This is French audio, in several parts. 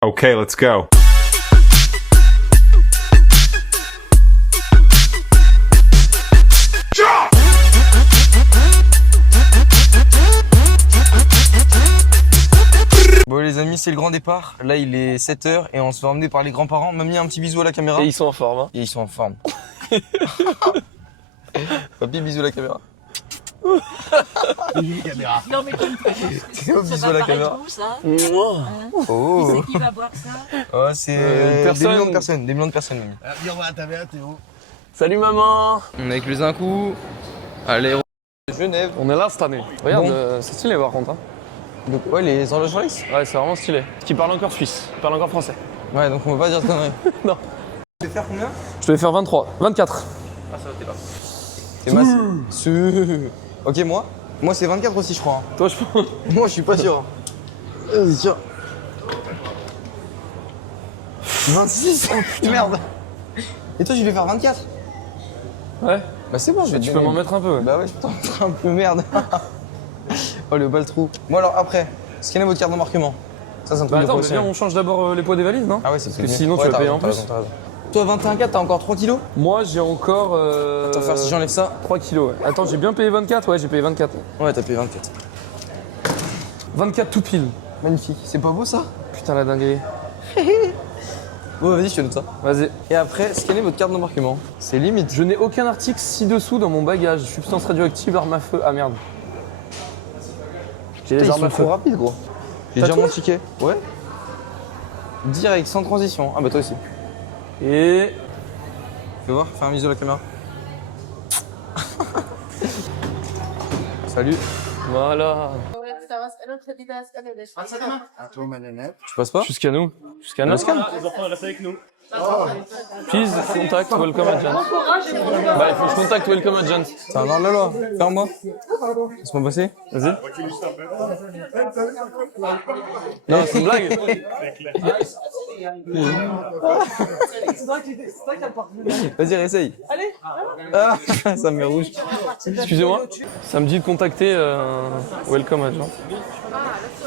Okay, let's go. Bon les amis, c'est le grand départ. Là il est 7h et on se fait emmener par les grands-parents. Mamie, un petit bisou à la caméra. Et ils sont en forme, hein. Et ils sont en forme. Papy, bisou à la caméra. Bisous la caméra. Non mais comme Bisou à la caméra. ça. Oh, Qui c'est qui va boire ça? oh c'est personne. des millions de personnes, des millions de personnes mamie. Viens, on va à ta mère, Théo. Salut maman. On est avec les Incous à l'aéroport de Genève. On est là cette année. Regarde, Bon. c'est stylé par contre. Hein. Donc ouais, les horloges Rolex. Ouais, c'est vraiment stylé. Qui parle encore suisse, qui parle encore français. Ouais, donc on va pas dire de conneries. Non. Tu veux faire combien? Je vais faire 23, 24. Ah ça va, t'es là. C'est ma... Ok, moi c'est 24 aussi je crois. Hein. Toi, je pense. Moi je suis pas sûr. Vas-y, tiens. 26. Oh putain, merde. Et toi, je vais faire 24. Ouais. Bah c'est bon, je vais te Tu peux donner- m'en mettre un peu. Ouais. Bah ouais, je peux t'en mettre un peu, merde. Oh le baltrou. Bon alors après, scannez votre carte d'embarquement. Ça c'est un truc Bah de attends, mais professionnel. viens, on change d'abord les poids des valises, non? Ah ouais, c'est Parce que sinon, tu vas payer en plus. Toi 21,4, t'as encore 3 kilos? Moi, j'ai encore. Attends, faire si j'enlève ça. 3 kilos, ouais. Attends, j'ai bien payé 24, ouais, j'ai payé 24. Ouais, t'as payé 24. 24 tout pile. Magnifique. C'est pas beau ça? Putain, la dinguerie. Bon, vas-y, je te note ça. Vas-y. Et après, scannez votre carte d'embarquement. C'est limite. Je n'ai aucun article ci-dessous dans mon bagage. Substance radioactive, arme à feu. Ah merde. J'ai les Putain, ils armes à sont feu. trop rapides, gros. J'ai T'as déjà tout mon là ticket. Ouais. Direct, sans transition. Ah bah toi aussi. Et. Fais voir, fais un bisou à la caméra. Salut. Voilà. À toi, ma nénette. Tu passes pas? Jusqu'à nous. Jusqu'à nous. Please contact welcome agent. Bah, il faut que je contacte welcome agent. C'est un hors la loi. Ferme-moi. Laisse-moi passer. Vas-y. Non, c'est une blague. Vas-y, réessaye. Allez. Ah, ça me met rouge. Excusez-moi. Ça me dit de contacter welcome agent.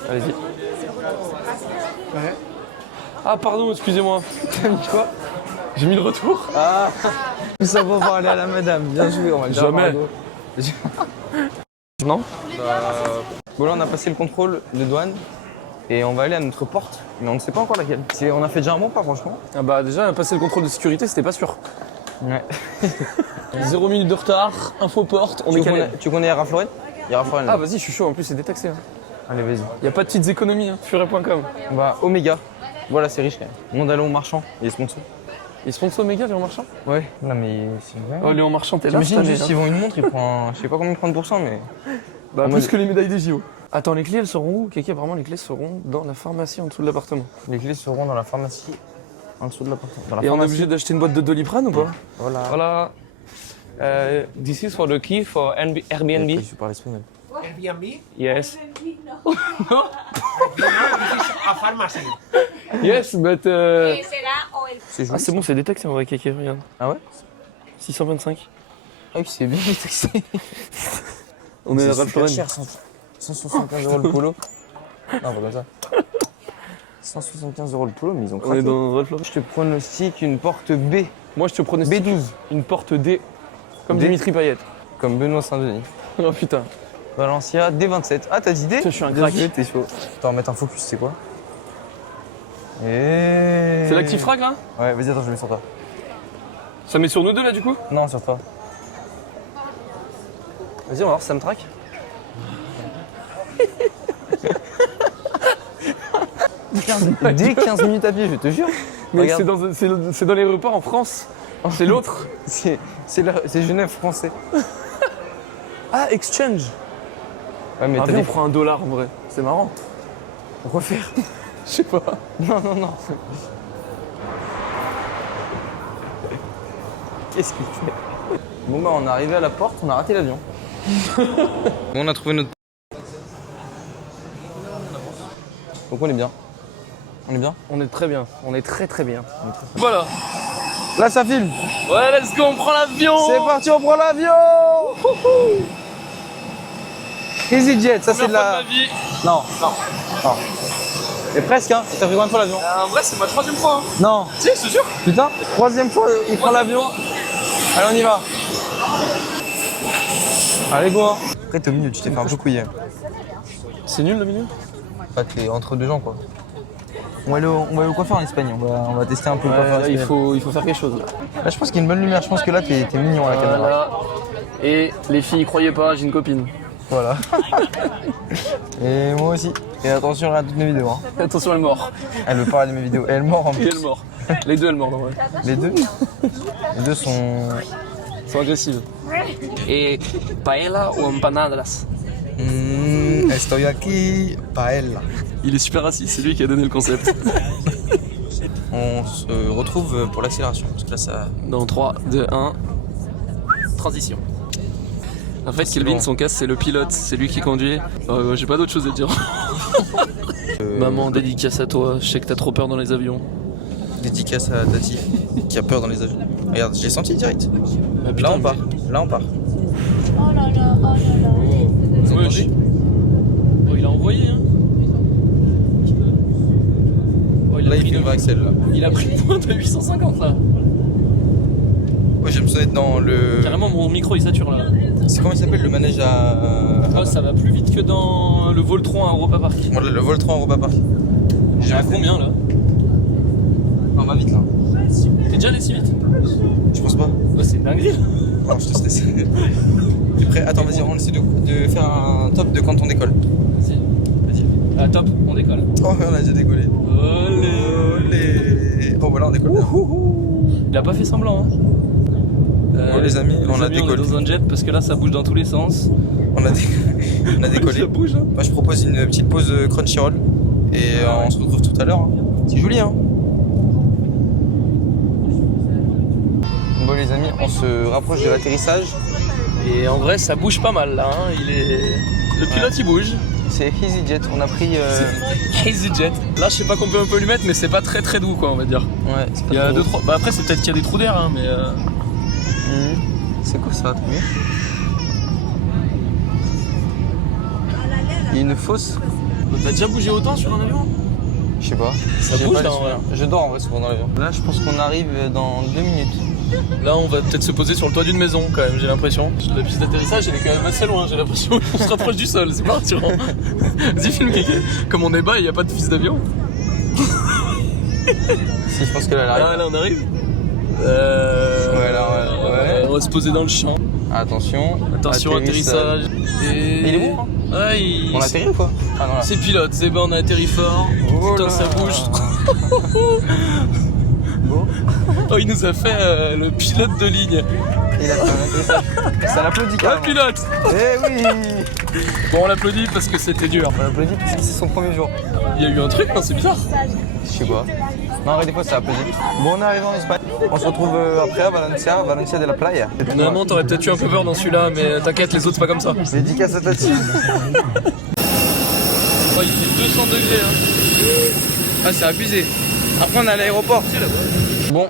Allez-y. Ouais. Ah, pardon, excusez-moi. T'as mis quoi? J'ai mis le retour. Ah. Tout ça pour parler à la madame. Bien joué, on va le dire à Jamais. Margot. Non? Bon là on a passé le contrôle de douane et on va aller à notre porte, mais on ne sait pas encore laquelle. On a fait déjà un bon pas franchement. Ah bah déjà, passer le contrôle de sécurité, c'était pas sûr. Ouais. 0 minute de retard, info porte, on est calé. Tu connais Yara Florine? Yara Florine. Ah vas-y, je suis chaud, en plus c'est détaxé. Hein. Allez vas-y. Y a pas de petites économies, hein. Furet.com. On va Omega. Voilà c'est riche quand même. Mondalon marchand et sponsor. Et sponsor méga, Léon Marchand? Ouais. Non mais c'est vrai. Oh, Léon Marchand, t'es là cette J'imagine année, juste hein. s'ils vendent une montre, ils prennent, je sais pas combien ils prennent pour cent mais. Bah, En plus mode- que les médailles des JO. Attends, les clés, elles seront où? Kéké, apparemment, les clés seront dans la pharmacie en dessous de l'appartement. Les clés seront dans la pharmacie en dessous de l'appartement. Dans la Et on est pharmacie. obligé d'acheter une boîte de Doliprane ou pas? Voilà. Voilà. This is for the key for Airbnb. Après, je parle espagnol. Airbnb? Yes. A pharmacy. Yes, but. C'est Ah, c'est bon, c'est détecté en vrai, Kéké, regarde. Ah ouais? 625. Ah oui c'est bien taxé. On est à C'est Ralph super Lauren. cher, 175 € le polo. Non, pas comme ça. 175 € le polo, mais ils ont On craqué. est dans Ralph Lauren. Je te pronostique une porte B, Moi, je te pronostique B12, une porte D. Comme D. Dimitri Payet. comme Benoît Saint-Denis. Oh putain. Valencia, D27. Ah, t'as dit D? Je suis un Bien crack. joué, t'es chaud. Attends, on va mettre un focus, c'est quoi? Et... C'est l'actif frag là? Ouais, vas-y, attends, je mets sur toi. Ça met sur nous deux là du coup? Non, sur toi. Vas-y, on va voir si ça me traque. Dès 15 minutes à pied, je te jure. Mais Regarde. c'est dans l'aéroport en France. C'est l'autre. C'est Genève français. Ah, exchange. Ouais, mais Ah, t'as viens, des... on prend $1 en vrai. C'est marrant. Pourquoi faire? Je sais pas. Non, non, non. Qu'est-ce qu'il fait? Bon bah on est arrivé à la porte, on a raté l'avion. Bon, on a trouvé notre... Donc on est bien. On est bien? On est très bien. On est très très bien. Voilà. Là ça filme. Ouais, let's go, on prend l'avion. C'est parti, on prend l'avion. EasyJet, ça c'est de Première fois la... de ma vie. Non, non, non. Et presque, hein. T'as pris combien de fois l'avion? En vrai, c'est ma 3e fois. Hein. Non. Si, c'est sûr. Putain, 3e fois, il prend l'avion. Allez, on y va. Allez, go. Hein. Après, t'es au milieu, tu t'es fait un peu couiller. C'est nul le milieu? Bah, t'es entre deux gens, quoi. On va aller au coiffeur en Espagne. On va tester un peu le coiffeur Là, il espagnol. faut faire quelque chose. Là, je pense qu'il y a une bonne lumière. Je pense que là, t'es mignon à la caméra. Voilà. Et les filles, croyez pas, j'ai une copine. Voilà. Et moi aussi. Et attention, regarde toutes mes vidéos. Hein. Attention, elle est morte. Elle veut pas regarder mes vidéos. Et elle mord en Et plus. elle est morte. Les deux, elles mordent en vrai. Les deux Les deux sont... Elles sont agressives. Et paella ou empanadas? Estoy aquí, paella. Il est super raciste, c'est lui qui a donné le concept. On se retrouve pour l'accélération. Parce que là, ça... Dans 3, 2, 1. Transition. En fait, Kelvin, bon. son casque, c'est le pilote, c'est lui qui conduit. J'ai pas d'autre chose à dire. Maman, dédicace à toi, je sais que t'as trop peur dans les avions. Dédicace à Tati, qui a peur dans les avions. Regarde, je l'ai senti direct. Ah, putain, Là, on part. Là, on part. Oh là là, oh là là. Wesh. Oh, il a envoyé, hein. Oh, Là, il fait une vraie Axel, là. Il a pris le point de 850 là. Ouais, j'ai l'impression d'être dans le... Carrément, mon micro il sature là. C'est comment il s'appelle, le manège à... Oh, ça va plus vite que dans le Voltron à Europa Park. Voilà, le Voltron Europa Park. J'ai à combien là? On va vite, là. T'es déjà allé si vite? Je pense pas. Oh, c'est une dinguerie. Non, je te stresse. T'es prêt? Attends, vas-y, on essaie de faire un top de quand on décolle. Vas-y. Vas-y. Ah, top, on décolle. Oh, on a déjà décollé. Olé. Olé. Oh, voilà, on décolle. Il a pas fait semblant, hein. Bon, les amis, on a décollé. On est dans un jet parce que là ça bouge dans tous les sens. On a décollé. Ça bouge, hein. Moi, je propose une petite pause Crunchyroll. Et on se retrouve tout à l'heure. Hein. C'est joli, hein. Bon, les amis, on se rapproche de l'atterrissage. Et en vrai ça bouge pas mal là, hein. Le pilote il bouge. C'est EasyJet. On a pris... EasyJet. Là je sais pas combien on peut lui mettre mais c'est pas très très doux quoi on va dire. Ouais, c'est Il y a pas trop- 2-3. Bah après c'est peut-être qu'il y a des trous d'air hein mais C'est quoi ça, trop bien. Il y a une fosse. T'as déjà bougé autant sur un avion? Je sais pas. Ça J'ai bouge, pas là, les en vrai. souvenirs. Je dors en vrai souvent dans l'avion. Là, je pense qu'on arrive dans 2 minutes. Là on va peut-être se poser sur le toit d'une maison quand même j'ai l'impression. La piste d'atterrissage elle est quand même assez loin, j'ai l'impression qu'on se rapproche du sol, c'est pas rassurant. Vas-y filme Kéké. Comme on est bas il n'y a pas de piste d'avion. Si, je pense que là, elle arrive. Ah là on arrive. Ouais, là, ouais. On va se poser dans le champ. Attention. Attention atterrissage. Et... Il est bon, hein. Ouais, il... On atterrit ou quoi? Ah non, là. C'est pilote, c'est bon, on a atterri fort. Oh Putain là. ça bouge. Bon. Oh il nous a fait le pilote de ligne. Il a fait ça l'applaudit Ouais carrément. pilote. Eh oui. Bon on l'applaudit parce que c'était dur. On l'applaudit parce que c'est son premier jour. Il y a eu un truc, non c'est bizarre. Je sais pas. Non, des fois ça applaudit. Bon, on est arrivé en Espagne. On se retrouve après à Valencia de la Playa. Normalement t'aurais peut-être eu un peu peur dans celui-là mais t'inquiète les autres c'est pas comme ça. Dédicace à Tati. Oh il fait 200 degrés hein. Ah, c'est abusé. Après, on est à l'aéroport. Bon,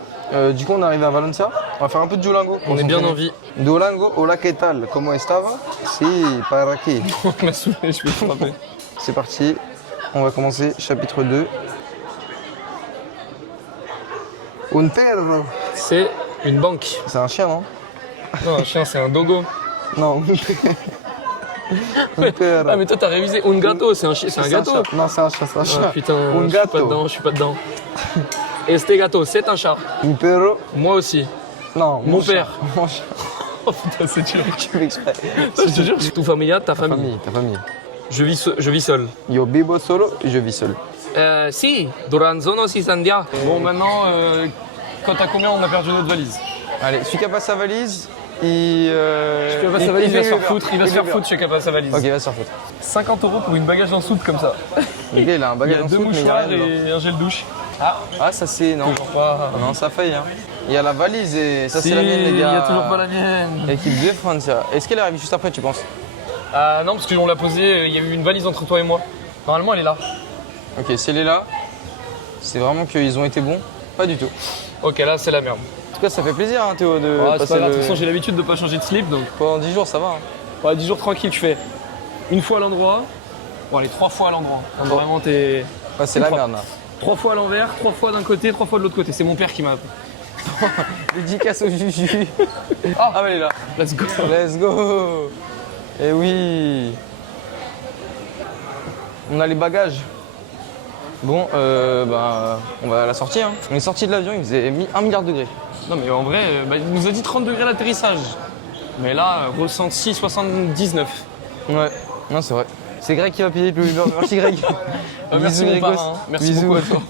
du coup, on est arrivé à Valencia. On va faire un peu de Duolingo. On est bien en vie. Duolingo, hola, ¿qué tal? ¿Cómo estaba? Si, para aquí. On m'a saoulé, je vais te frapper. C'est parti. On va commencer chapitre 2. Un perro. C'est une banque. C'est un chien, non? Non un chien c'est un dogo. Non. Un perro. Ah mais toi t'as révisé un gâteau, c'est un chien, c'est un gâteau. chat. Non, c'est un chat, c'est un chat. Ah putain, Un je suis pas gâteau. dedans, je suis pas dedans. Este gâteau, c'est un chat. Un perro. Moi aussi. Non, Mon chat. père. Mon chat. Oh putain, c'est dur. Je fais exprès. Je te jure, tu familia, ta famille. Ta famille. Je vis seul. Yo vivo solo et je vis seul. Si, Duranzono si sandia. Bon, maintenant, quand t'as combien on a perdu notre valise? Allez, celui qui a pas sa valise, il. Il va se faire foutre, il va se faire foutre, je sais qu'il a pas sa valise. Ok, il va se faire foutre. 50 € pour une bagage en soude comme ça. Le gars, il a un Il y bagage a en 2 soute, mais il y a mouchoirs rien dedans. et un gel douche. Ah, ça c'est. Non. Toujours pas. Non, ça faille. Hein. Il y a la valise et ça Si, c'est la mienne, les il y gars. a toujours pas la mienne. Équipe de Francia. Est-ce qu'elle arrive juste après, tu penses? Ah non, parce qu'on l'a posée, il y a eu une valise entre toi et moi. Normalement, elle est là. Ok, si elle est là, c'est vraiment qu'ils ont été bons? Pas du tout. Ok, là, c'est la merde. En tout cas, ça fait plaisir, hein, Théo, de Ah, c'est passer pas grave, de le... toute façon, j'ai l'habitude de pas changer de slip, donc Pendant 10 jours, ça va. Hein. ouais, 10 jours tranquille, tu fais une fois à l'endroit, bon, allez, 3 fois à l'endroit. Quand Bon. vraiment t'es Ah, c'est la merde là. 3 fois à l'envers, 3 fois d'un côté, 3 fois de l'autre côté. C'est mon père qui m'a appris. Dédicace au Juju. Ah, bah elle est là. Let's go. Let's go. Et oui. On a les bagages. Bon, on va à la sortie. Hein. On est sorti de l'avion, il faisait 1 milliard de degrés. Non mais en vrai, il nous a dit 30 degrés l'atterrissage. Mais là, ressenti 79. Ouais, non c'est vrai. C'est Greg qui va payer le Uber. Merci Greg. Merci mon Grégos. parrain. Merci Bisous. beaucoup à toi.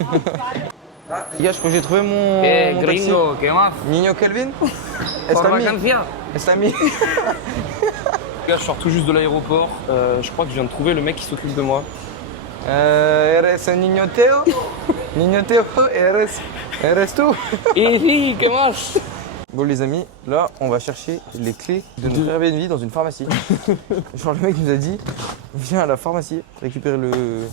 Les gars, je crois que j'ai trouvé mon taxi. ¿qué más? Niño Kelvin. Está mi. Les gars, je sors tout juste de l'aéroport. Je crois que je viens de trouver le mec qui s'occupe de moi. Eres un niño Teo. Niño Teo, eres tu. Et ¿qué más? Bon les amis, là on va chercher les clés de notre Airbnb dans une pharmacie. Genre le mec nous a dit, viens à la pharmacie récupérer le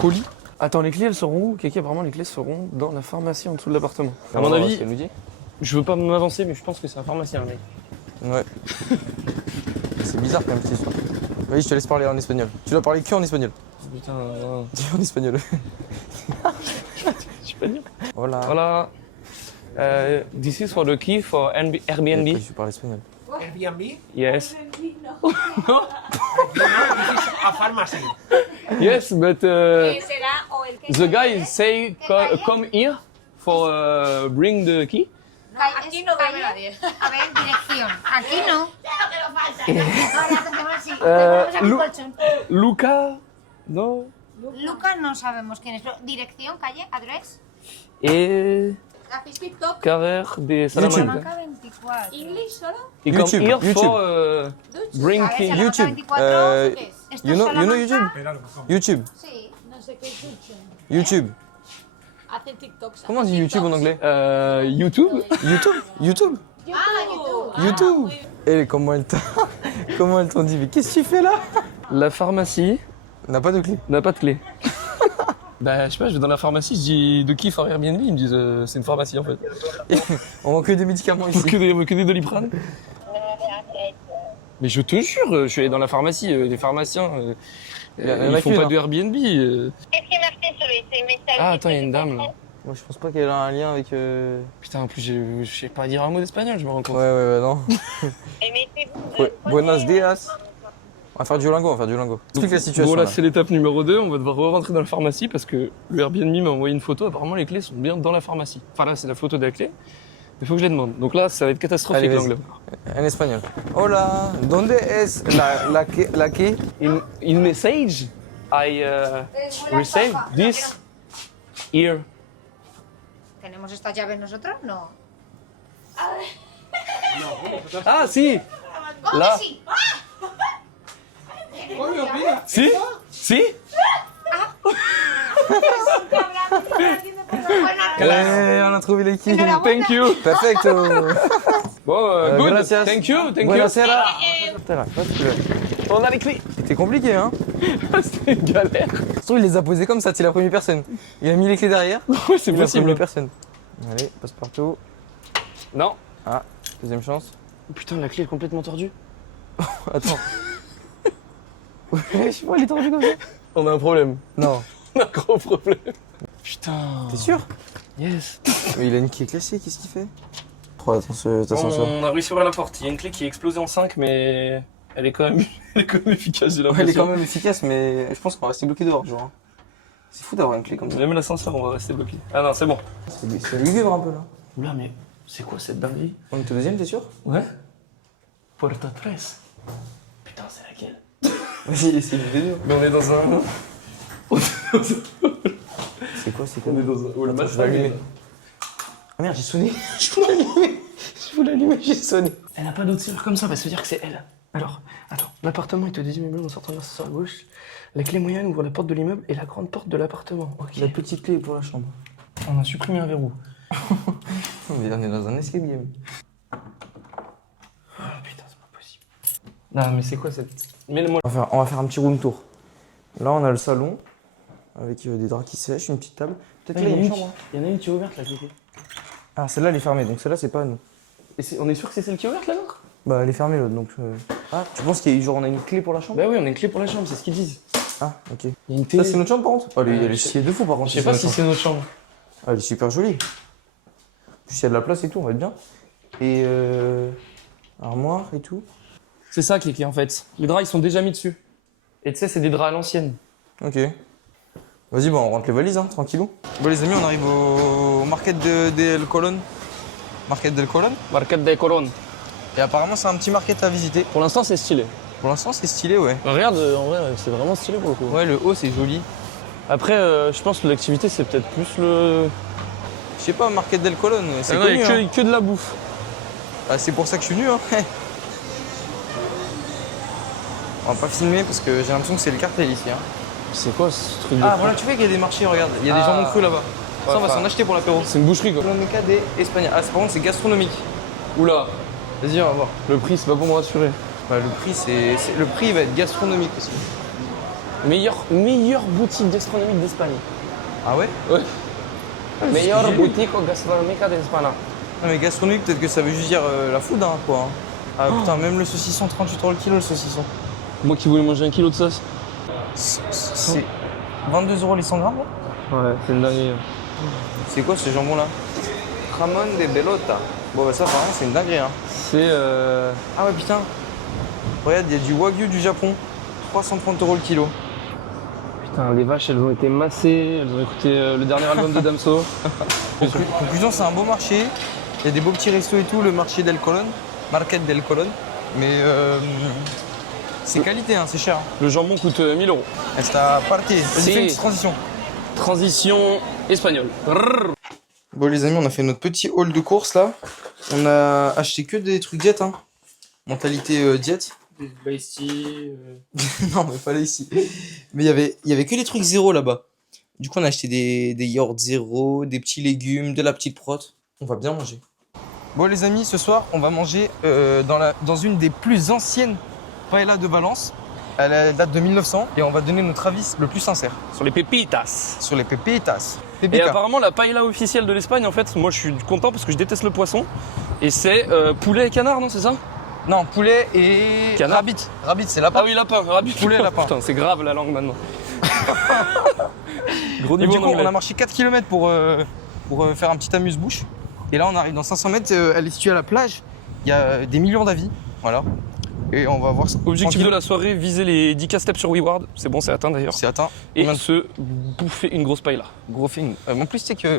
colis. Attends, les clés elles seront où? Kiki, apparemment les clés seront dans la pharmacie en dessous de l'appartement. À On mon va voir avis, ce qu'elle nous dit. je veux pas m'avancer, mais je pense que c'est un pharmacien, mec. Ouais. C'est bizarre quand même cette histoire. Vas-y, je te laisse parler en espagnol. Tu dois parler que en espagnol. Putain, Dis en espagnol. je suis pas dire. Voilà. Voilà. This is for the key for Airbnb. Je parle espagnol. Airbnb? Yes. A pharmacy. Yes, but será o el que the guy say come here for bring the key. aquí no duerme nadie. A ver, dirección. Aquí no. Lu- Luca, no. Lucas no sabemos quién es. Dirección, calle, address. Et ¿Haces TikTok? carrer de Salamanca. Salamanca 24. ¿English solo? He come YouTube, here YouTube. for bring A ver, key. Salamanca YouTube. 24, ¿qué es? ¿Esto You es know Salamanca? YouTube? YouTube. Sí. No sé qué es YouTube. YouTube. Hacen TikToks. Comment on dit YouTube en anglais? YouTube. YouTube. YouTube. Ah, YouTube. YouTube. Et comment elle t'ont dit, mais qu'est-ce que tu fais là? La pharmacie On n'a pas de clé. n'a pas de clé. Bah, je sais pas, je vais dans la pharmacie, je dis de qui for Airbnb, ils me disent c'est une pharmacie en fait. On vend que des médicaments ici. que des Doliprane. Mais je te jure, je suis allé dans la pharmacie, les pharmaciens, y en a ils font qu'une, pas hein. de Airbnb. Qu'est-ce qui est marqué sur ces messages? Ah, attends, il y a une dame là. Moi, je pense pas qu'elle a un lien avec. Putain, en plus, je sais pas dire un mot d'espagnol, je me rends compte. Ouais, non. Et mettez-vous. Buenos dias. On va faire du lingot, Explique la situation. Bon, là, là. c'est l'étape numéro 2, on va devoir re-rentrer dans la pharmacie parce que le Airbnb m'a envoyé une photo, apparemment les clés sont bien dans la pharmacie. Enfin là, c'est la photo de la clé, il faut que je les demande. Donc là, ça va être catastrophique Allez, vas-y. l'anglais. En espagnol. Hola, ¿dónde es la qué? In message, I received this here. ¿Tenemos estas llaves nosotros? No. Ah, si! ¿Cómo Là. que sí? Si? Si? On a trouvé les quilles. Thank you! Perfecto. Bon, good! Gracias. Thank you! Buonasera. Putain, là, pas de couleur. On a les clés! C'était compliqué, hein? C'était une galère! Surtout, il les a posées comme ça, c'est la première personne. Il a mis les clés derrière. Ouais, c'est Il a possible. première personne. Allez, passe partout. Non! Ah, deuxième chance. Putain, la clé est complètement tordue. Attends. Je sais pas, elle est tordue comme ça. On a un problème. Non. On a un gros problème. Putain. T'es sûr? Yes. Mais il a une clé classée, qu'est-ce qu'il fait? Oh, attention. On a réussi à ouvrir la porte. Il y a une clé qui est explosée en 5, mais elle est quand même, efficace, j'ai Ouais, elle est l'impression. quand même efficace, mais je pense qu'on va rester bloqué dehors, genre. C'est fou d'avoir une clé comme ça. Même l'ascenseur, on va rester bloqué. Ah non, c'est bon. C'est lugubre un peu là. Oula, mais c'est quoi cette dinguerie? On est au deuxième, t'es sûr? Ouais. Puerta 13. Putain, c'est laquelle? Vas-y, c'est une vidéo. Mais on est dans un... C'est quoi, c'est On est quoi? dans un... Oh, le Attends, match je vais allumer. Ah merde, j'ai sonné. Je voulais allumer, j'ai sonné. Elle n'a pas d'autre serrure comme ça, bah ça veut dire que c'est elle. Alors, attends, l'appartement est au deuxième immeuble en sortant de l'ascenseur à gauche. La clé moyenne ouvre la porte de l'immeuble et la grande porte de l'appartement. Ok. La petite clé pour la chambre. On a supprimé un verrou. Mais on est dans un escape game. Oh putain, c'est pas possible. Non, mais c'est quoi cette... Mets-le-moi. On va faire un petit room tour. Là, on a le salon avec des draps qui sèchent, une petite table. Peut-être là, il y a une chambre. Il y en a une qui est ouverte là, Kiki. Ah, celle-là, elle est fermée, donc celle-là, c'est pas à nous. Et on est sûr que c'est celle qui est ouverte la nôtre? Bah, elle est fermée l'autre, donc. Ah, tu penses qu'il y a, genre, on a une clé pour la chambre? Bah oui, on a une clé pour la chambre, c'est ce qu'ils disent. Ah, ok. Il y a une Ça, télé. c'est notre chambre par contre. Oh, elle est stylée de fou par contre. Je sais pas si c'est notre chambre. Ah, elle est super jolie. En plus, il y a de la place et tout, on va être bien. Et armoire et tout. C'est ça qui est en fait. Les draps ils sont déjà mis dessus. Et tu sais, c'est des draps à l'ancienne. Ok. Vas-y, bon, on rentre les valises, hein, tranquillou. Bon, les amis, on arrive au Market del Colón. Market del Colón. Market de Colón. Et apparemment, c'est un petit market à visiter. Pour l'instant, c'est stylé. Pour l'instant, c'est stylé, ouais. Regarde, en vrai, c'est vraiment stylé pour le coup. Ouais, le haut, c'est joli. Après, je pense que l'activité, c'est peut-être plus le. Je sais pas, Market del Colón, c'est Ah non, connu, il y a hein. que de la bouffe. Ah, c'est pour ça que je suis venu, hein. On va pas filmer parce que j'ai l'impression que c'est le cartel ici, hein. C'est quoi ce truc de Ah, fou voilà, tu vois qu'il y a des marchés, regarde. Il y a des Ah. jambons crus là-bas. Ça, on va enfin, s'en acheter pour l'apéro. C'est une boucherie quoi. Económica de España. Ah, par contre, c'est gastronomique. Oula, Vas-y, on va voir. le prix, c'est pas pour me rassurer. Bah, le prix, il va être gastronomique aussi. Meilleure boutique gastronomique d'Espagne. Ah ouais? Ouais. Meilleure j'ai- boutique gastronomique d'Espagne. Non, mais gastronomique, peut-être que ça veut juste dire la food, hein, quoi. Hein. Ah putain, même le saucisson, 38 € le kilo, le saucisson. Moi qui voulais manger 1 kilo de sauce. C'est 22 € les 100 grammes, là? Ouais, c'est une dinguerie. C'est quoi ce jambon-là? Jamón de Belota. Bon, bah ça, apparemment, c'est une dinguerie, hein. C'est Ah ouais, putain. Regarde, il y a du Wagyu du Japon. 330 € le kilo. Putain, les vaches, elles ont été massées, elles ont écouté le dernier album de Damso. Conclusion, c'est un beau marché. Il y a des beaux petits restos et tout, le marché del Colón. Market del Colón. Mais c'est qualité, hein, c'est cher. Hein. Le jambon coûte 1 000 €. Esta partie. Vas-y, Si. fais une petite transition. Transition espagnole. Bon les amis, on a fait notre petit haul de course là. On a acheté que des trucs diète, hein. Mentalité diète. Des ici. Non mais fallait ici. Mais il y avait que les trucs zéro là-bas. Du coup on a acheté des yaourts zéro, des petits légumes, de la petite prot. On va bien manger. Bon les amis, ce soir on va manger dans une des plus anciennes paellas de Valence. Elle date de 1900 et on va donner notre avis le plus sincère Sur les pépitas. sur les pepitas. Et Pepica. apparemment, la paella officielle de l'Espagne, en fait, moi je suis content parce que je déteste le poisson. Et c'est poulet et canard, non, c'est ça? Non, poulet et Canard. rabbit. Rabbit c'est lapin. Ah oui, lapin, rabbit. Poulet, lapin. Putain, c'est grave la langue maintenant. Gros Et niveau du en coup, on anglais. a marché 4 km pour faire un petit amuse-bouche. Et là, on arrive dans 500 mètres, elle est située à la plage. Il y a des millions d'avis, voilà. Et on va voir ça. Objectif tranquille. de la soirée, viser les 10K steps sur WeWard. C'est bon, c'est atteint d'ailleurs. C'est atteint. Et Combien de- se bouffer une grosse paella. Gros film. En plus, tu sais qu'il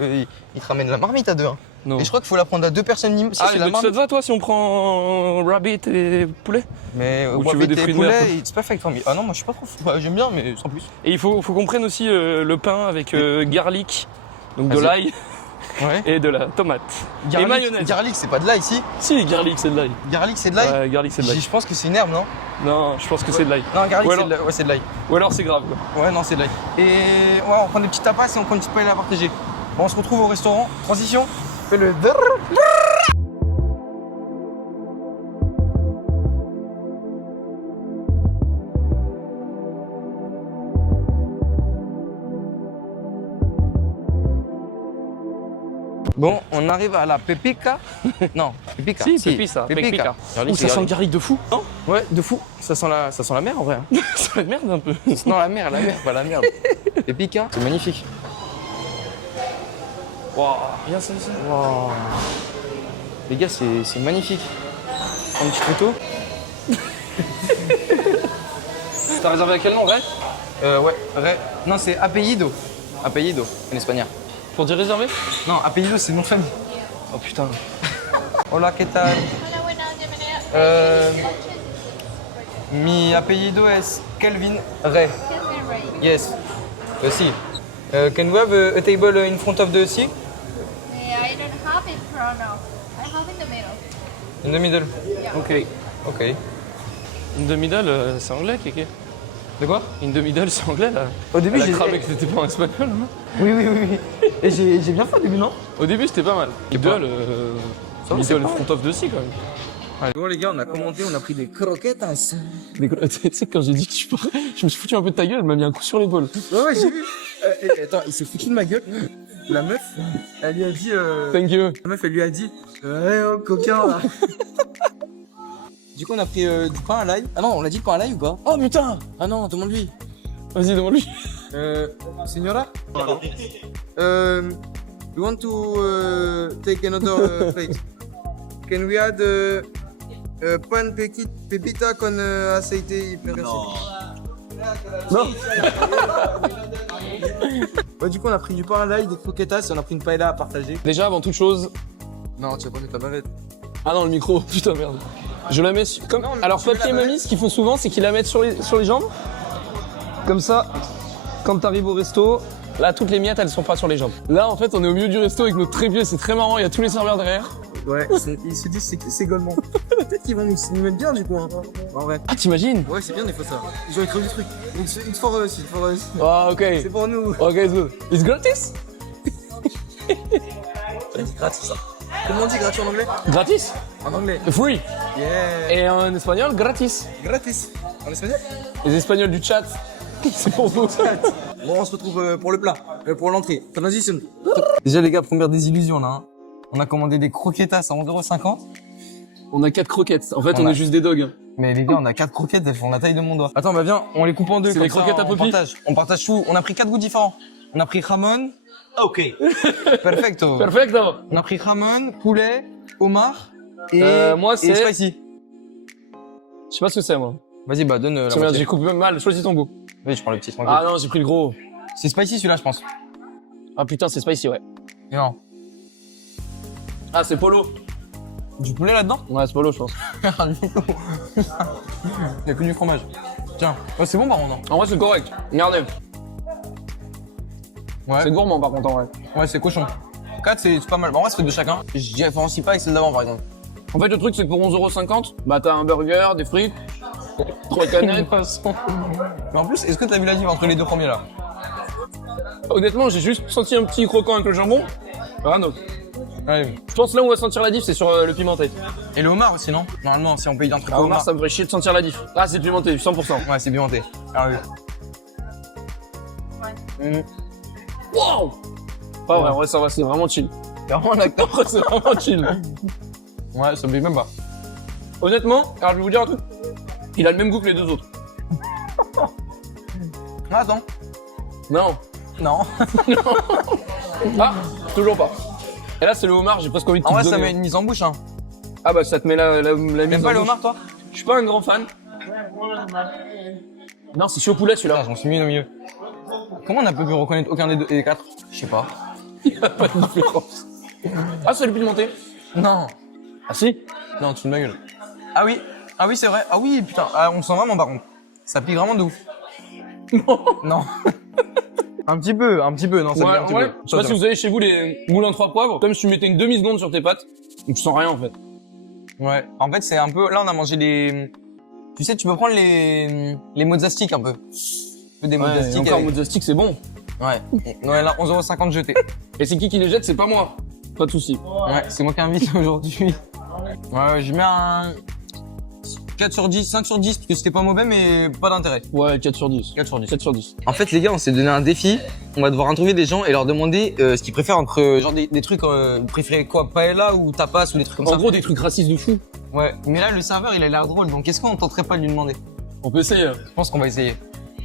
te ramène la marmite à deux. Hein. Non. Et je crois qu'il faut la prendre à 2 personnes. Si Ah, c'est la mais ça te marmite. va toi si on prend rabbit et poulet? Mais Ou tu veux des fruits de mer, poulet, toi it's perfect for me. Ah non, moi je suis pas trop fou. Bah, j'aime bien, mais sans plus. Et il faut qu'on prenne aussi le pain avec garlic, donc de Vas-y. l'ail Ouais. et de la tomate. Et mayonnaise. Garlic, c'est pas de l'ail ici. Si, garlic c'est de l'ail. Garlic, c'est de l'ail. Ouais, garlic c'est de l'ail. Je pense que c'est une herbe, non? Non, je pense que c'est de l'ail. Non, garlic, Ou c'est alors- de l'ail. Ouais, c'est de l'ail. Ou alors c'est grave quoi. Ouais, non, c'est de l'ail. Et ouais, on prend des petites tapas et on prend une petite paella à partager. Bon, on se retrouve au restaurant. Transition. Fais le. Bon, on arrive à la Pepica. Non, Pepica. Si, Pepisa, Pepica. Garlic, Ouh, ça c'est sent le garlic. garlic de fou, non? Ouais, de fou. Ça sent la mer en vrai. Hein. Ça va être merde un peu. Non, la mer, pas la merde. Pepica, c'est magnifique. Waouh, rien ça, ça. Wow. Les gars, c'est magnifique. Prends une petite photo. T'as réservé à quel nom, Ray? Ouais. Non, c'est apellido. Apellido, en espagnol. Pour dire réservé? Non, apellido, c'est nom de famille. Oh putain. Hola, ¿qué tal? Hola, buenas, bienvenida. Mi apellido es Kelvin Rey. Kelvin Ray. Yes. Si. Can we have a table in front of the sea? I don't have it front of. I have in the middle. In the middle. Ok. Ok. In the middle, c'est anglais, Kéké. De quoi? In the middle, c'est anglais là. Au début, Elle a j'ai cramé que c'était pas en espagnol. Hein. Oui. Et j'ai bien fait au début, non? Au début, c'était pas mal. C'est pas- Middle, Ça va, c'est middle pas mal. front of the sea quand même. Bon, les gars, on a commenté, on a pris des croquettes. Tu sais, quand j'ai dit que tu parlais, je me suis foutu un peu de ta gueule, elle m'a mis un coup sur l'épaule. Ouais, j'ai vu. Attends, il s'est foutu de ma gueule. La meuf, elle lui a dit. Thank you. La meuf, elle lui a dit. Ouais, oh, coquin là. Du coup, on a pris du pain à l'ail. Ah non, on a dit le pain à l'ail ou pas? Oh putain! Ah non, demande-lui. Vas-y, demande-lui. Signora? We want to take another plate. Can we add pan pepita con aceite? Non. Ouais, du coup, on a pris du pain à l'ail, des croquetas et on a pris une paella à partager. Déjà, avant toute chose. Non, tu vas pas mettre la bavette. Ah non, le micro, putain, merde. Je la mets comme. Non, mais Alors, tu mets papier et la mamie, ce qu'ils font souvent, c'est qu'ils la mettent sur les jambes. Comme ça, quand t'arrives au resto, là, toutes les miettes, elles sont pas sur les jambes. Là, en fait, on est au milieu du resto avec notre trépied, c'est très marrant, il y a tous les serveurs derrière. Ouais, ils se disent c'est qui ces golements? Peut-être qu'ils vont nous mettre bien du coup. Hein. En vrai. Ah, t'imagines? Ouais, c'est bien des fois ça. Ils ont trouvé du truc. It's for us, it's for us. Ah, ok. C'est pour nous. Ok, it's good. It's gratis? C'est gratis ça. Comment on dit gratuit en anglais? Gratis? En anglais. Free. Yeah. Et en espagnol, gratis. Gratis. En espagnol? Les espagnols du chat, c'est pour vous. Bon, on se retrouve pour le plat, pour l'entrée. Transition. Déjà les gars, première désillusion là. Hein. On a commandé des croquetas à 11,50 €. On a 4 croquettes. En fait, on On a- est juste des dogs. Mais les gars, on a 4 croquettes, elles font la taille de mon doigt. Attends, bah viens, on les coupe en deux. C'est comme des ça, croquettes à on Poppy. partage. On partage tout. On a pris 4 goûts différents. On a pris jamon. Ok. Perfecto. Perfecto. On a pris jamon, poulet, homard et, moi, et c'est- spicy. Je sais pas ce que c'est, moi. Vas-y, bah donne la Tiens, merde, moitié. j'ai coupé mal. Choisis ton goût. Vas-y, je prends le petit tranquille. Ah non, j'ai pris le gros. C'est spicy celui-là, je pense. Ah putain, c'est spicy, ouais. Non. Ah, c'est polo. Du poulet là-dedans? Ouais, c'est polo, je pense. Il y a que du fromage. Tiens. Oh, c'est bon par contre, non? En vrai, c'est correct. Regardez. Ouais. C'est gourmand, par contre, en vrai. Ouais, c'est cochon. 4, c'est pas mal. Bon, en vrai, c'est fait de chacun. Je différencie pas avec celle d'avant, par exemple. En fait, le truc, c'est que pour 11,50 €, bah, t'as un burger, des frites, 3 canettes. Mais en plus, est-ce que t'as vu la diff entre les deux premiers là? Honnêtement, j'ai juste senti un petit croquant avec le jambon. Rien d'autre. Ouais. Je pense là où on va sentir la diff, c'est sur le pimenté. Et le homard aussi, non? Normalement, si on paye d'un truc Ah, au Omar, homard. ça me ferait chier de sentir la diff. Là, c'est pimenté, 100%. Ouais, c'est pimenté. Ah oui. Wow! Pas vrai, en vrai, ça va, c'est vraiment chill. T'es vraiment là. En vrai, c'est vraiment chill. Ouais, ça me fait même pas. Honnêtement, alors je vais vous dire un truc. Il a le même goût que les deux autres. Ah, attends. Non. Non. Ah, toujours pas. Et là, c'est le homard, j'ai presque envie de En te vrai, ça donner. met une mise en bouche, hein. Ah bah, ça te met la mise T'aimes en pas le bouche. homard, toi? Je suis pas un grand fan. Non, c'est chaud poulet celui-là. Là, j'en suis mis au milieu. Comment on a pu reconnaître aucun des deux et des quatre? Je sais pas. Il y a pas de différence. Ah, c'est le pimenté. Non. Ah si? Non, tu te ma gueule. Ah oui. Ah oui, c'est vrai. Ah oui, putain. Ah, on sent vraiment par contre. Ça pique vraiment de ouf. Non. Non. un petit peu. Non, ça pique un petit peu. Je sais pas si vous avez chez vous les moulins 3 poivres. Comme si tu mettais une demi-seconde sur tes pâtes, tu sens rien en fait. Ouais. En fait, c'est un peu. Là, on a mangé les. Tu sais, tu peux prendre les mozzastiques un peu. Un peu des mozzastiques. Encore avec- mozzastic, c'est bon. Ouais. Ouais, là, 11,50 € jeté. Et c'est qui les jette? C'est pas moi. Pas de soucis. Ouais, c'est moi qui invite aujourd'hui. Ouais, je mets un 4 sur 10, 5 sur 10 parce que c'était pas mauvais mais pas d'intérêt. Ouais, 4 sur 10. 4 sur 10. 4 sur 10. En fait, les gars, on s'est donné un défi. On va devoir interviewer des gens et leur demander ce qu'ils préfèrent entre genre des trucs vous préférez quoi, paella ou tapas ou des trucs comme En ça. gros, des trucs racistes de fou. Ouais, mais là le serveur, il a l'air drôle. Donc est-ce qu'on tenterait pas de lui demander? On peut essayer. Je pense qu'on va essayer.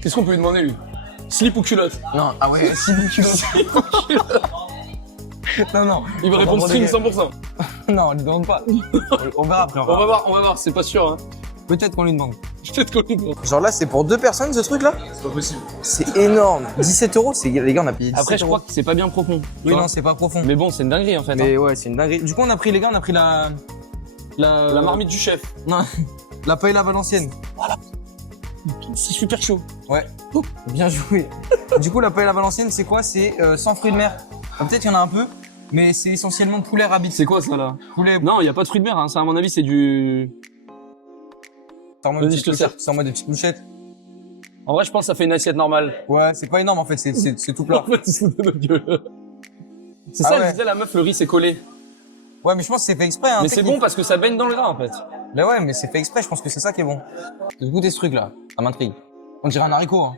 Qu'est-ce qu'on peut lui demander lui? Slip ou culotte? Non, ah ouais, si vous Non. Il va répondre string 100%. Non, on lui demande pas. On verra après. On va voir, c'est pas sûr. Hein. Peut-être qu'on lui demande. Peut-être qu'on lui demande. Genre là, c'est pour 2 personnes ce truc là? C'est pas possible. C'est énorme. 17 €, c'est les gars, on a payé 17 Après, je crois que c'est pas bien profond. Oui, non, c'est pas profond. Mais bon, c'est une dinguerie en fait. Mais ouais, c'est une dinguerie. Du coup, on a pris les gars, on a pris la La marmite du chef. Non, la paella valencienne. C'est super chaud. Ouais. Bien joué. Du coup, la paella valencienne, c'est quoi? C'est sans fruits de mer. Peut-être qu'il y en a un peu, mais c'est essentiellement poulet rabbit. C'est quoi ça là? Poulet. Non, il y a pas de fruits de mer. Hein. Ça, à mon avis, c'est du. C'est en mode de Vas-y, je te petites louchettes. C'est en mode de petites louchettes. En vrai, je pense que ça fait une assiette normale. Ouais, c'est pas énorme en fait, c'est tout plat. En fait, c'est de notre gueule. C'est Ah ça, ouais. elle disait la meuf, le riz c'est collé. Ouais, mais je pense que c'est fait exprès. Hein, Mais c'est technique. bon parce que ça baigne dans le gras en fait. Mais ouais, mais c'est fait exprès. Je pense que c'est ça qui est bon. J'ai goûté ce truc là. Ça m'intrigue. On dirait un haricot. Hein.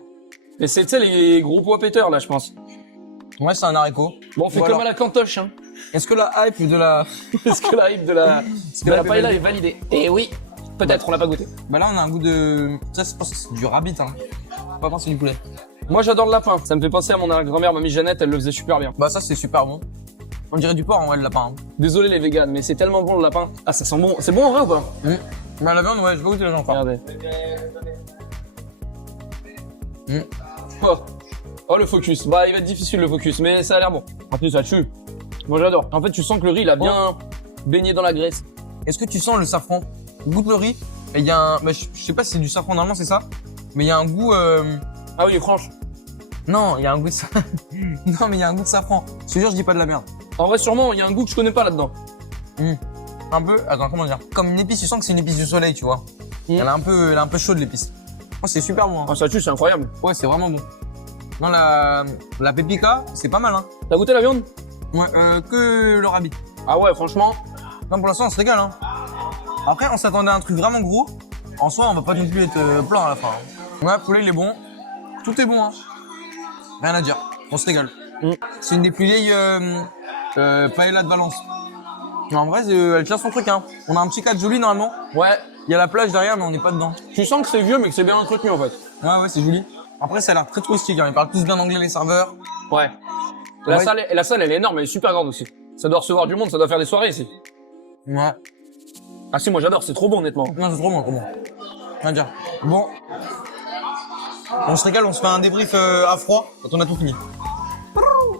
Et c'est, tu sais, les gros pois péteurs là, je pense. Ouais, c'est un haricot. Bon, on fait Voilà. comme à la cantoche, hein. Est-ce que la hype de la. Est-ce que la hype de la que la hype est paella validée est validée? Et oui, peut-être, on l'a pas goûté. Bah là, on a un goût de. Ça, je pense que c'est du rabbit. Hein. Pas c'est du poulet. Moi j'adore le lapin. Ça me fait penser à mon grand-mère, mamie Jeannette, elle le faisait super bien. Bah ça c'est super bon. On dirait du porc en vrai le lapin. Hein. Désolé les véganes, mais c'est tellement bon le lapin. Ah ça sent bon. C'est bon en vrai ou pas? Mais la viande ouais, je vais goûter les gens encore. Regardez. Oh le focus. Bah il va être difficile le focus, mais ça a l'air bon. En plus ça tue. Moi j'adore. En fait tu sens que le riz il a bien baigné dans la graisse. Est-ce que tu sens le safran? Goûte le riz. Et il y a un. Bah, je sais pas si c'est du safran normalement c'est ça. Mais il y a un goût. Ah oui, franche. Non, il y a un goût de non, mais il y a un goût de safran. Je te jure, je dis pas de la merde. En vrai, sûrement, il y a un goût que je connais pas là-dedans. Un peu, attends, comment dire? Comme une épice, tu sens que c'est une épice du soleil, tu vois. Elle est un peu chaude l'épice. Oh, c'est super bon. Hein. Ah, ça tue, c'est incroyable. Ouais, c'est vraiment bon. Non, la pepika, c'est pas mal, hein. T'as goûté la viande? Ouais, que le rabbit. Ah ouais, franchement. Non, pour l'instant, on se régale, hein. Après, on s'attendait à un truc vraiment gros. En soi, on va pas non plus être plein à la fin. Hein. Ouais, poulet, il est bon. Tout est bon, hein. Rien à dire. On se régale. C'est une des plus vieilles paella de Valence. Mais en vrai, elle tient son truc, hein. On a un petit cadre joli normalement. Ouais. Il y a la plage derrière, mais on n'est pas dedans. Tu sens que c'est vieux, mais que c'est bien entretenu en fait. Ouais, c'est joli. Après, ça a l'air très touristique. Hein. Ils parlent tous bien anglais, les serveurs. Ouais. La salle, elle est énorme, elle est super grande aussi. Ça doit recevoir du monde, ça doit faire des soirées ici. Ouais. Ah si, moi j'adore, c'est trop bon honnêtement. Non, c'est trop bon, trop bon. Rien à dire. Bon. On se régale, on se fait un débrief à froid quand on a tout fini.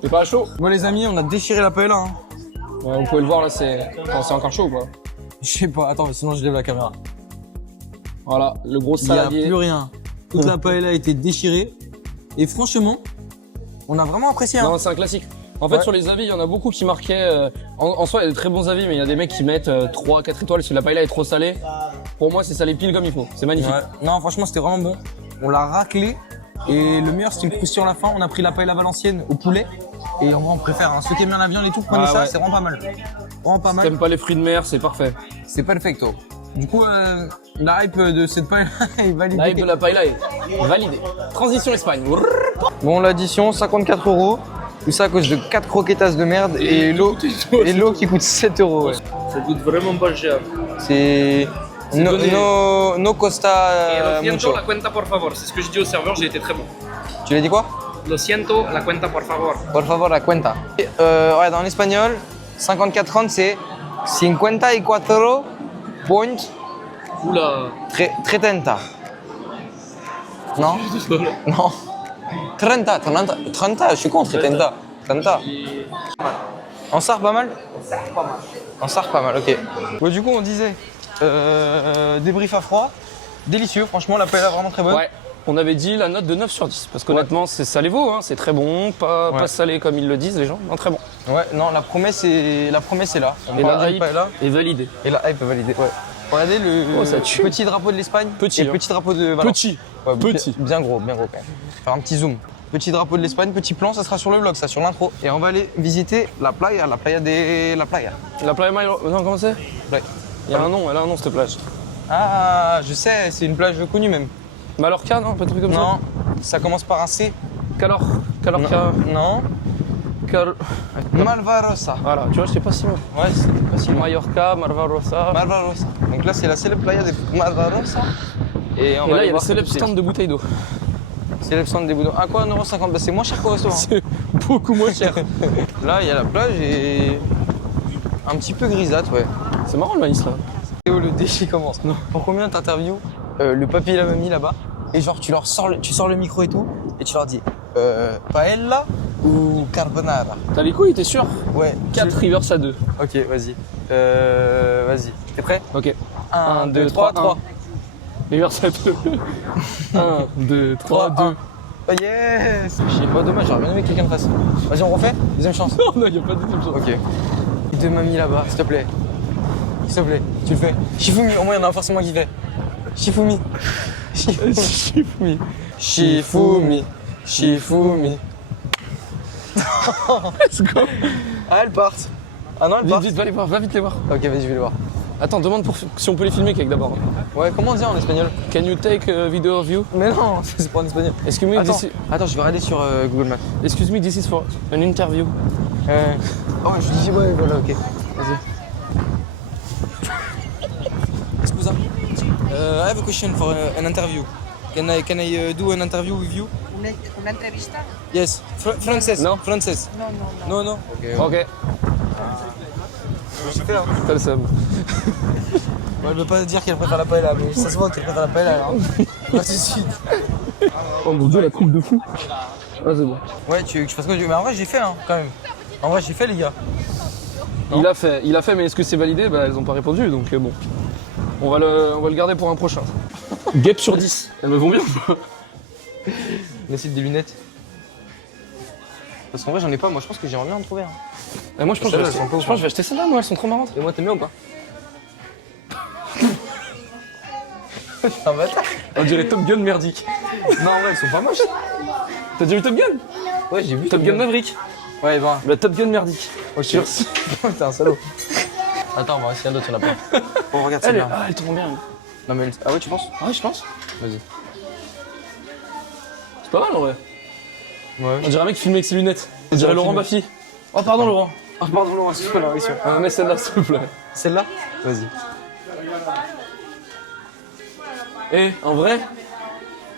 T'es pas chaud? Bon, les amis, on a déchiré la paella. Hein. Ouais, vous pouvez le voir là, c'est encore chaud ou quoi? Je sais pas, attends, sinon je lève la caméra. Voilà, le gros Il n'y a saladier. plus rien. Toute la paella a été déchirée. Et franchement, on a vraiment apprécié. Hein. Non, c'est un classique. En fait, Ouais. sur les avis, il y en a beaucoup qui marquaient. En soi, il y a de très bons avis, mais il y a des mecs qui mettent 3, 4 étoiles si la paella est trop salée. Pour moi, c'est salé pile comme il faut. C'est magnifique. Ouais. Non, franchement, c'était vraiment bon. On l'a raclé. Et le meilleur, c'était le croustillant à la fin. On a pris la paella valencienne au poulet. Et en vrai, on préfère. Hein. Ceux qui aiment bien la viande et tout, prenez Ah, ça, ouais. c'est vraiment pas mal. Vraiment pas mal. T'aimes pas les fruits de mer, c'est parfait. C'est perfecto. Du coup, la hype de cette paella est validée. La hype de la paella est validée. Transition Espagne. Bon, l'addition, 54 €. Tout ça à cause de 4 croquetas de merde et l'eau qui coûte 7 €. Ouais. Ça coûte vraiment pas cher. C'est. No costa mucho. la cuenta por favor. C'est ce que je dis au serveur, j'ai été très bon. Tu l'as dit quoi? Lo siento, la cuenta por favor. Por favor, la cuenta. Ouais, dans l'espagnol, 54 c'est 54 point Oula. 30. Non? Non. 30, je suis contre 30. En sart pas mal? En sart pas mal, ok. Bon, du coup, on disait débrief à froid, délicieux, franchement, la paella vraiment très bonne. Ouais. On avait dit la note de 9 sur 10. Parce qu'honnêtement, ça les vaut, hein. C'est très bon. Pas salé comme ils le disent, les gens. Non, très bon. Ouais, non, la promesse est là. On Et parle la d'une hype paella. est validée. Et la hype est validée, ouais. Regardez le ça tue. petit drapeau de l'Espagne Petit, et le hein. petit drapeau de Valence. Petit. Ouais, Petit. Bien gros quand même. Faire un petit zoom. Petit drapeau de l'Espagne, petit plan, ça sera sur le vlog, ça, sur l'intro. Et on va aller visiter la playa. La playa Mayo. Non, comment c'est? Ouais. Elle a un nom, cette plage. Ah, je sais, c'est une plage connue même. Mallorca, non? Pas de truc comme Non, ça commence par un C. ça? Calorca. Non. Malvarosa. Voilà, tu vois, je sais pas si mal. Ouais, c'était pas si loin. Mallorca, Malvarosa. Malvarosa. Donc là, c'est la célèbre playa de Malvarosa. Et on Et va là, aller il y a le voir célèbre cette stand de bouteilles d'eau. Célèbre stand des boudons. Ah quoi, 1,50 €? Bah, c'est moins cher qu'au restaurant. C'est beaucoup moins cher. Là, il y a la plage et un petit peu grisâtre, ouais. C'est marrant le maïs là. Théo, le défi commence. Non. Pour combien t'interviews le papy et la mamie là-bas? Et genre, tu sors le micro et tout, et tu leur dis paella ou carbonara? T'as les couilles, t'es sûr? Ouais. 4 rivers à 2. Ok, vas-y. Vas-y. T'es prêt? Ok. 1, 2, 3, 3. Rivers à 2. 1, 2, 3, 2. Oh yes! J'ai pas dommage, j'aurais bien aimé que quelqu'un me fasse. Vas-y, on refait? Deuxième chance. Non, il n'y a pas de deuxième chance. Ok. De mamie là-bas, s'il te plaît. S'il te plaît, tu le fais. Shifumi, au moins il y en a forcément qui fait. Shifumi. Shifumi. Shifumi. Shifumi. Let's go. Ah, elles partent. Ah non, elles Vite, partent. vite, va les voir, va vite les voir. Ok, vas-y, je vais les voir. Attends, demande si on peut les filmer, quelque d'abord. Ouais, comment on dit en espagnol? Can you take a video of you? Mais non, c'est pas en espagnol. Excuse me, Attends, je vais regarder sur Google Maps. Excuse me, this is for an interview. Oh, je dis ouais, voilà, ok. Vas-y. Scusa. I have a question for an interview. Can I do an interview with you? Una entrevista? Yes. Frances. Non. Frances. Non. Non. Ok. J'ai fait, hein. T'as le seum. Bon, elle veut pas dire qu'elle préfère la paella, mais ça se voit qu'elle préfère la paella. Hein. Pas tout de suite. Oh mon dieu, la coupe de fou. Ah, c'est bon. Ouais, tu veux que je fasse quoi? Mais en vrai, j'ai fait, hein, quand même. En vrai, j'ai fait, les gars. Il a fait, mais est-ce que c'est validé? Bah, elles ont pas répondu, donc bon. On va le garder pour un prochain. Guêpe sur 10. Elles me vont bien ou pas? On essaie des lunettes. Parce qu'en vrai, j'en ai pas. Moi, je pense que j'aimerais bien en trouver. Hein. Et moi, je pense que Celles-là, je elles sont pas ouf, vais acheter celles-là, moi, elles sont trop marrantes. Et moi, t'aimes bien ou pas? Putain, bâtard. On dirait Top Gun merdique. Non, en vrai, elles sont pas moches. T'as déjà vu Top Gun? Ouais, j'ai vu. Top Gun Maverick. Ouais, ben. Bah, Top Gun merdique. Oh, Sûr. T'es un salaud. Attends, on va essayer un autre, il y en a pas. Oh, regarde Elle est... celle-là. Ah, elle tourne bien. Non, mais ah ouais, tu penses? Ah ouais, je pense. Vas-y. C'est pas mal en vrai. Ouais. On dirait un mec filmé avec ses lunettes. On dirait Laurent Baffy. Oh, pardon, Laurent. Oh, pardon, Laurent, c'est pas la réaction. Mets celle-là, s'il te plaît. Celle-là? Vas-y. Eh, en vrai,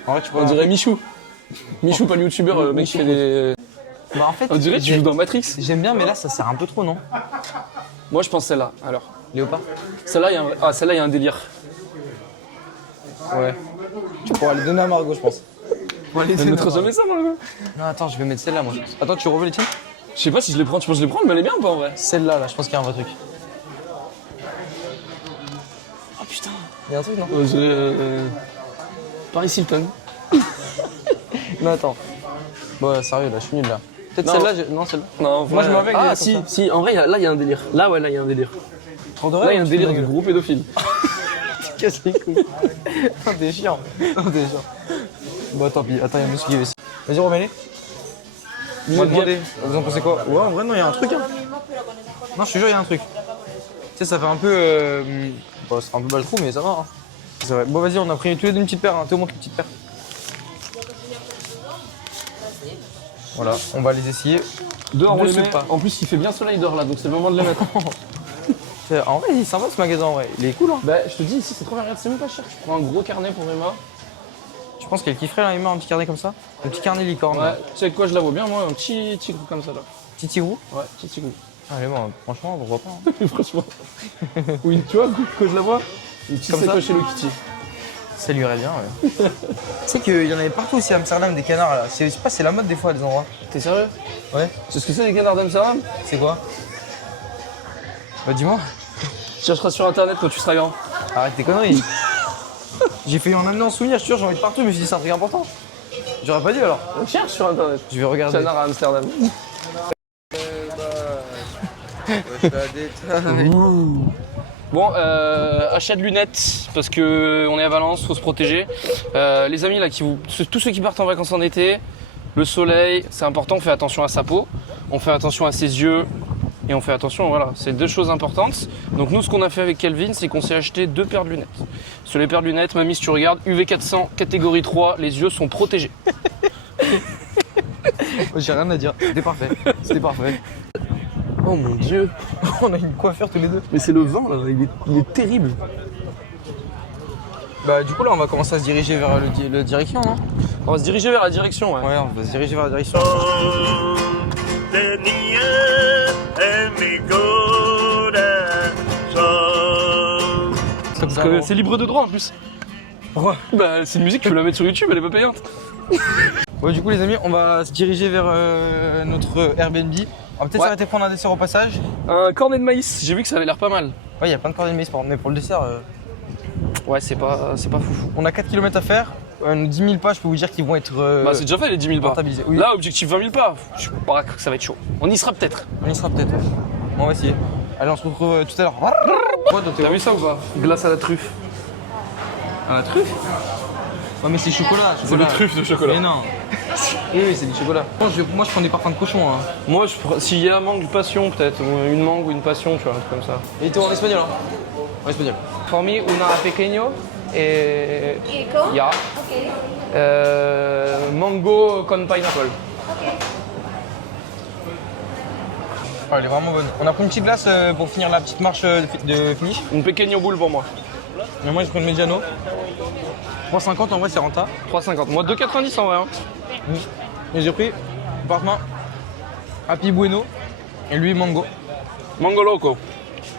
En vrai, tu on dirait Michou. Michou, pas le youtubeur, le mec qui fait des. Bah, en fait, On dirait que tu joues dans Matrix. j'aime bien, mais là, ça sert un peu trop, non? Moi, je pense celle-là. Alors, Léopard? celle-là, il y a un délire. Ouais. Tu pourras les donner à Margot, je pense. Elle ne mettra jamais ça, moi. Non, attends, je vais mettre celle-là, moi. Attends, tu reveux les tiennes? Je sais pas si je les prends. Tu penses que je les prends, mais elle est bien ou pas en vrai? Celle-là, là, je pense qu'il y a un vrai truc. Ah putain. Il y a un truc, non? Paris Hilton. Non, attends. Bon, sérieux, là, je suis nul, là. Peut-être Non. celle-là, non, celle-là. Non, Moi, je m'en vais avec Ah, des si, comme ça. si, en vrai, là, il y a un délire. Là, ouais, là, il y a un délire. Là, il y a un délire de gros pédophile. Casse les couilles. Oh, t'es chiant. Oh, t'es chiant. Bon, tant pis. Attends, il y a un monsieur qui est ici. Vas-y, remets-les. On va demander. Vous en pensez quoi? Ouais, en vrai, non, il y a un truc, hein. Non, je te jure, il y a un truc. Tu sais, ça fait un peu. Bon, c'est un peu baltrou, mais ça va. Hein. C'est vrai. Bon, vas-y, on a pris tous les deux une petite paire. Hein. Théo, montre une petite paire. Voilà, on va les essayer. Dehors, on De les ce met. pas. En plus, il fait bien soleil dehors là, donc c'est le moment de les mettre. En vrai, il est sympa ce magasin, en vrai. Il est cool, hein. Bah, je te dis, ici, c'est trop bien. Regarde, c'est même pas cher. Tu prends un gros carnet pour Emma. Tu penses qu'elle kifferait, là, Emma, un petit carnet comme ça? Un petit carnet licorne. Ouais, là. tu sais avec quoi je la vois bien, moi, un petit tigrou comme ça là. Petit tigrou? Ouais, petit tigrou. Ah, mais bon, franchement, on voit pas. Hein. Franchement. Oui, tu vois, quand je la vois, une petite Comme ça sacoche Hello Kitty. Ça lui irait bien, ouais. Tu sais qu'il y en avait partout aussi à Amsterdam, des canards, là. Je sais pas, c'est la mode des fois, à des endroits. T'es sérieux? Ouais. C'est ce que c'est les canards d'Amsterdam? C'est quoi? Bah, dis-moi. Tu chercheras sur internet quand tu seras grand. Arrête tes conneries. J'ai failli en amener en souvenir, je suis sûr, j'en ai de partout, mais je me suis dit, c'est un truc important. J'aurais pas dit alors. Cherche sur internet. Je vais regarder. Canard à Amsterdam. Bon, achat de lunettes parce que on est à Valence, faut se protéger. Les amis là, tous ceux qui partent en vacances en été, le soleil, c'est important. On fait attention à sa peau, on fait attention à ses yeux et on fait attention. Voilà, c'est deux choses importantes. Donc nous, ce qu'on a fait avec Kelvin, c'est qu'on s'est acheté 2 paires de lunettes. Sur les paires de lunettes, mamie, si tu regardes, UV400 catégorie 3, les yeux sont protégés. J'ai rien à dire, c'était parfait. C'était parfait. Oh mon dieu, On a une coiffure tous les deux. mais c'est le vent là, il est terrible. Bah, du coup, là, on va commencer à se diriger vers la direction, non? On va se diriger vers la direction, ouais. Ouais, on va se diriger vers la direction. Parce que c'est libre de droit en plus. Pourquoi? Bah c'est une musique, tu peux la mettre sur YouTube, elle est pas payante. Ouais, du coup, les amis, on va se diriger vers notre Airbnb. On va peut-être Ouais. s'arrêter prendre un dessert au passage. Un cornet de maïs, j'ai vu que ça avait l'air pas mal. Ouais, il y a plein de cordées de maïs, mais pour le dessert, Ouais, c'est pas foufou. on a 4 km à faire. Nos 10 000 pas, je peux vous dire qu'ils vont être Bah c'est déjà fait les 10 000 pas. rentabilisés. Oui, Là, objectif 20 000 pas, je crois que ça va être chaud. On y sera peut-être. on y sera peut-être. On va essayer. Allez, on se retrouve tout à l'heure. Quoi, toi, Théo? T'as vu ça ou pas? Glace à la truffe. À la truffe? Ouais, mais c'est chocolat. C'est des truffes de chocolat. Mais non. Oui, c'est du chocolat. Moi, je prends des parfums de cochon. Hein. Moi, s'il y a un mangue de passion peut-être, ou une mangue ou une passion, tu vois, un truc comme ça. Et toi, en espagnol, hein? En espagnol. For me, una pequeño et... Eco? Ya. Ok. Mango con pineapple. Ah, elle est vraiment bonne. On a pris une petite glace pour finir la petite marche de finish. Une pequeño boule pour moi. Mais moi, je prends le Mediano. 3,50 en vrai c'est rentable. 3,50. Moi 2,90 en vrai. Hein. Et j'ai pris parfum Happy Bueno et lui mango. Mango loco.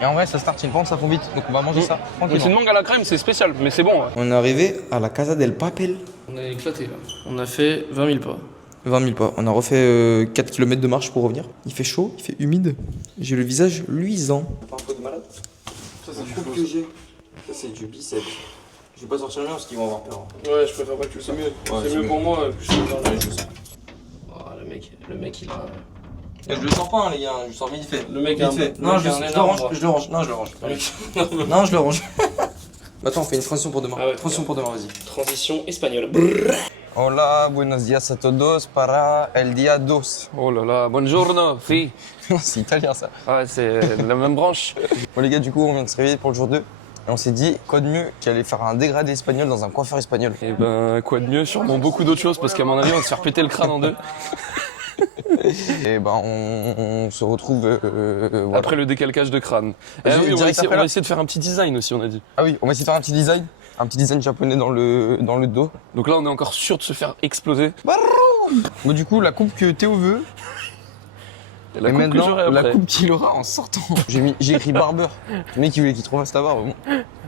Et en vrai ça se tartine, par contre ça fond vite. Donc on va manger ça Mais c'est tranquillement. une mangue à la crème, c'est spécial, mais c'est bon. Ouais. On est arrivé à la Casa del Papel. On a éclaté là. On a fait 20 000 pas. 20 000 pas. On a refait 4 km de marche pour revenir. Il fait chaud, il fait humide. J'ai le visage luisant. Pas un peu de malade. Ça c'est du que j'ai. Ça c'est du biceps. Je vais pas sortir le mien parce qu'ils vont avoir peur. Ouais, je préfère pas que tu le saches. C'est mieux pour moi. Que je sais. Oh, le mec il a. Je le sors pas, hein, les gars, je le sors vite fait. Le mec vite a fait. le Non, mec je a un le énorme range, bras. je le range. Non, je le range. Non, je le range. Attends, on fait une transition pour demain. Ah ouais, Transition pour demain, vas-y. Transition espagnole. Hola, buenos días a todos para el día 2. Oh là là, buongiorno, si. C'est italien ça. Ouais, c'est la même branche. Bon les gars, du coup, on vient de se réveiller pour le jour 2. Et on s'est dit, quoi de mieux qu'aller faire un dégradé espagnol dans un coiffeur espagnol. Et ben, quoi de mieux? Sûrement beaucoup d'autres choses, parce qu'à mon avis, on va se faire péter le crâne en deux. Et ben, on se retrouve. Voilà. Après le décalcage de crâne. Vas-y, Ah oui, on va, direct essayer, après, on va là. essayer de faire un petit design aussi, on a dit. Ah oui, on va essayer de faire un petit design. Un petit design japonais dans le dos. Donc là, on est encore sûr de se faire exploser. Bon, du coup, la coupe que Théo veut. Et la et coupe que maintenant, j'aurai la après. coupe qu'il aura en sortant. J'ai écrit barbeur. Le mec, il voulait qu'il trouve à ta barbe. Bon.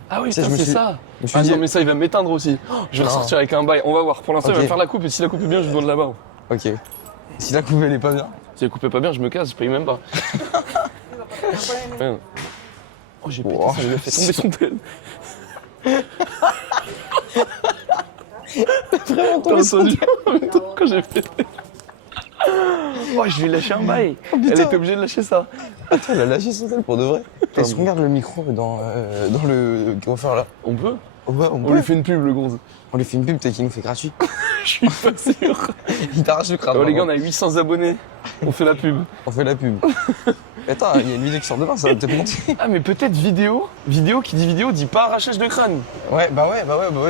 Ah oui, Ça, putain, je me c'est suis- ça. Je me suis Ah dit, non, mais ça, il va m'éteindre aussi. Oh, je vais Non. ressortir avec un bail. On va voir. Pour l'instant, il va Ok. me faire la coupe, et si la coupe est bien, je lui donne là-bas. ok. Si la coupe elle est pas bien. Si la coupe est pas bien, je me casse, je paye même pas. Merde. Oh, j'ai pété Wow. ça, il a fait tomber son tel. Vraiment T'as entendu en même temps quand j'ai fait. Oh, je vais lâcher un bail. Elle était obligée de lâcher ça. Attends, elle a lâché son tel pour de vrai. Est-ce qu'on regarde le micro dans le coiffeur là? On peut? Ouais, On lui fait une pub, le gonze. On lui fait une pub, peut-être qu'il nous fait gratuit. Je suis pas sûr. Il t'arrache le crâne. Oh, les gars, on vraiment. a 800 abonnés. On fait la pub. On fait la pub. Attends, il y a une vidéo qui sort demain, ça va peut-être monter. Ah, mais peut-être vidéo. Vidéo qui dit vidéo dit pas arrachage de crâne. Ouais, bah ouais,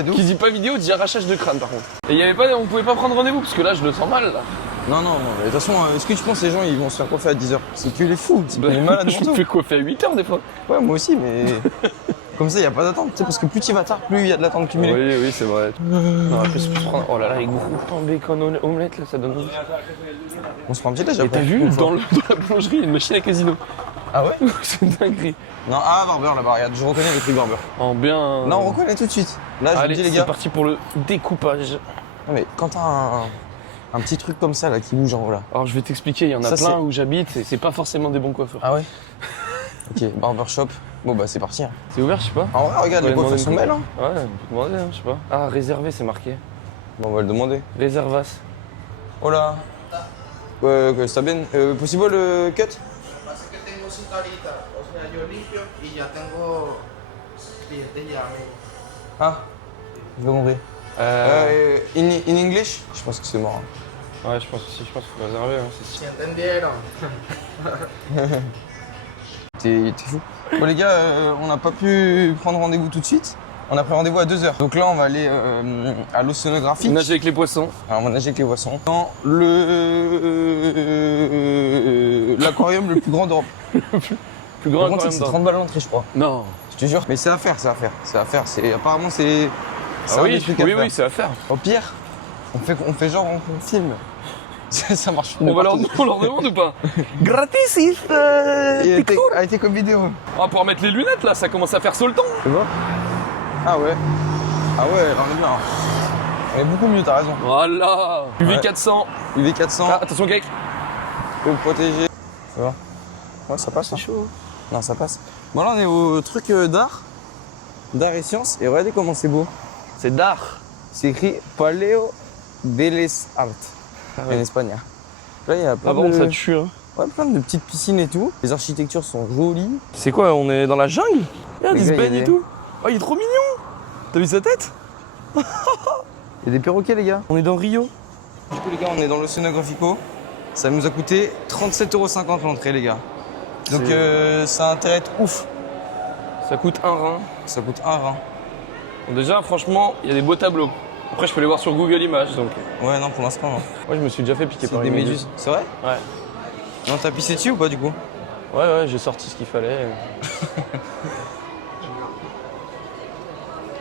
de ouf. Qui dit pas vidéo dit arrachage de crâne, par contre. Et il y avait pas, on pouvait pas prendre rendez-vous parce que là, je le sens mal, là. Non, mais de toute façon, est-ce que tu penses que les gens ils vont se faire coiffer à 10h? C'est que les fous, c'est Bah, les malades je me mentaux. fais coiffer à 8h des fois. Ouais, moi aussi, mais. Comme ça, il n'y a pas d'attente, tu sais, parce que plus tu vas tard, plus il y a de l'attente cumulée. Oui, c'est vrai. Non, après, c'est pour se prendre. Oh là là, les gros pains bacon omelette, là, ça donne envie. On se prend un petit déj Et après. t'as vu, une fois. dans la boulangerie, il y a une machine à casino. Ah ouais? C'est une dinguerie. Non, Barber là-bas, regarde, je reconnais le truc Barber. En bien. Là, on reconnaît tout de suite. Là, je vous Allez, dis, les c'est gars. parti pour le découpage. Non, mais quand t'as un petit truc comme ça là qui bouge en haut là. Alors, je vais t'expliquer, il y en a Ça, plein c'est- où j'habite et c'est pas forcément des bons coiffeurs. Ah ouais? Ok, barbershop. Bon, bah, c'est parti. Hein. C'est ouvert, je sais pas. En vrai, regarde, On les va coiffeurs demander sont une belles. Hein. Ouais, on peut demander, hein, je sais pas. Ah, réservé, c'est marqué. Bon, on va le demander. Réservas. Oh là. Está bien. Possible cut? Pasa que tengo cita ahorita, o sea, yo limpio y ya tengo cliente ya. Ah, je vais compris. In English? Je pense que c'est mort. Hein. Ouais, je pense aussi, je pense qu'il faut réserver, hein, c'est Si sûr. entendieron. T'es fou. Bon, les gars, on n'a pas pu prendre rendez-vous tout de suite. On a pris rendez-vous à 2h. Donc là, on va aller à l'océanographie. Nager avec les poissons. Alors, on va nager avec les poissons. Dans l'aquarium le plus grand d'Europe. Plus grand Par contre, c'est aquarium 30 balles l'entrée, je crois. Non. Je te jure. Mais c'est à faire, c'est à faire. C'est à faire. Apparemment, c'est. Ah un oui, des trucs à oui, faire. oui, c'est à faire. Au pire, on fait genre, on filme. Ça marche. On leur demande ou pas? Gratis, a été comme vidéo. On va pouvoir mettre les lunettes là, ça commence à faire saut le temps. Tu vois? Ah ouais. Ah ouais, là on est bien. On est beaucoup mieux, t'as raison. Voilà. UV 400. UV 400, Ah, attention, cake. faut le protéger. Tu vois? Ouais, ça passe. C'est chaud. Non, ça passe. Bon, là on est au truc d'art et sciences. Et regardez comment c'est beau. C'est d'art. C'est écrit Paleo de les Arts en espagnol. Là, il y a plein, Ah bon, de... ça tue, hein. ouais, plein de petites piscines et tout. Les architectures sont jolies. C'est quoi, on est dans la jungle? Regarde, Les il se gars, baigne il y a et des- tout. Oh, il est trop mignon. T'as vu sa tête? Il y a des perroquets, les gars. On est dans Rio. Du coup, les gars, on est dans l'Océanographico. Ça nous a coûté 37,50 € l'entrée, les gars. Donc, ça a intérêt de ouf. Ça coûte un rein. Ça coûte un rein. Bon, déjà, franchement, il y a des beaux tableaux. Après, je peux les voir sur Google Images, donc. Ouais, non, pour l'instant, non. Moi, je me suis déjà fait piquer C'est par des une méduses. C'est vrai? Ouais. Non, t'as pissé dessus ou pas, du coup? Ouais, j'ai sorti ce qu'il fallait.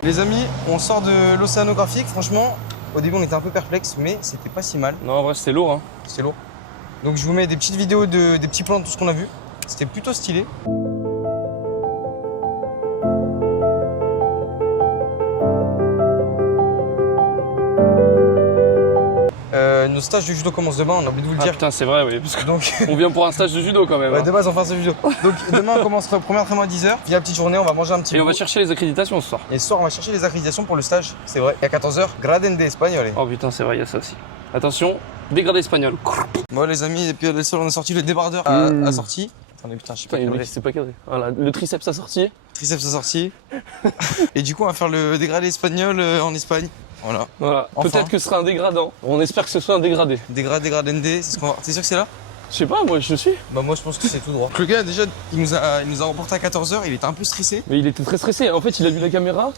Les amis, on sort de l'océanographique. Franchement, au début, on était un peu perplexe, mais c'était pas si mal. Non, en vrai, c'était lourd. Hein. C'était lourd. Donc, je vous mets des petites vidéos des petits plans de tout ce qu'on a vu. C'était plutôt stylé. Nos stages de judo commencent demain, on a oublié de vous le Ah dire. putain, c'est vrai, oui. Parce que Donc, on vient pour un stage de judo quand même. ouais, Hein. de base, on fait un stage de judo. Donc, demain, on commence le premier entraînement à 10h. Puis la petite journée, on va manger un petit Et on bout. va chercher les accréditations ce soir. Et ce soir, on va chercher les accréditations pour le stage, c'est vrai. Et à 14h, Graden de Espagnol. Oh putain, c'est vrai, il y a ça aussi. Attention, dégradé espagnol. Bon, les amis, et puis le sol, on est sorti, le débardeur a sorti. Attendez, putain, je sais pas. Putain, c'est pas cadré. Voilà, le triceps a sorti. Triceps a sorti. Et du coup, on va faire le dégradé espagnol en Espagne. Voilà. Voilà. Enfin. Peut-être que ce sera un dégradant. On espère que ce soit un dégradé. Dégradé, Gradende, c'est ce qu'on va. T'es sûr que c'est là? Je sais pas, moi je suis. Bah, moi, je pense que c'est tout droit. Le gars, déjà, il nous a remporté à 14h, il était un peu stressé. Mais il était très stressé. En fait, il a vu la caméra,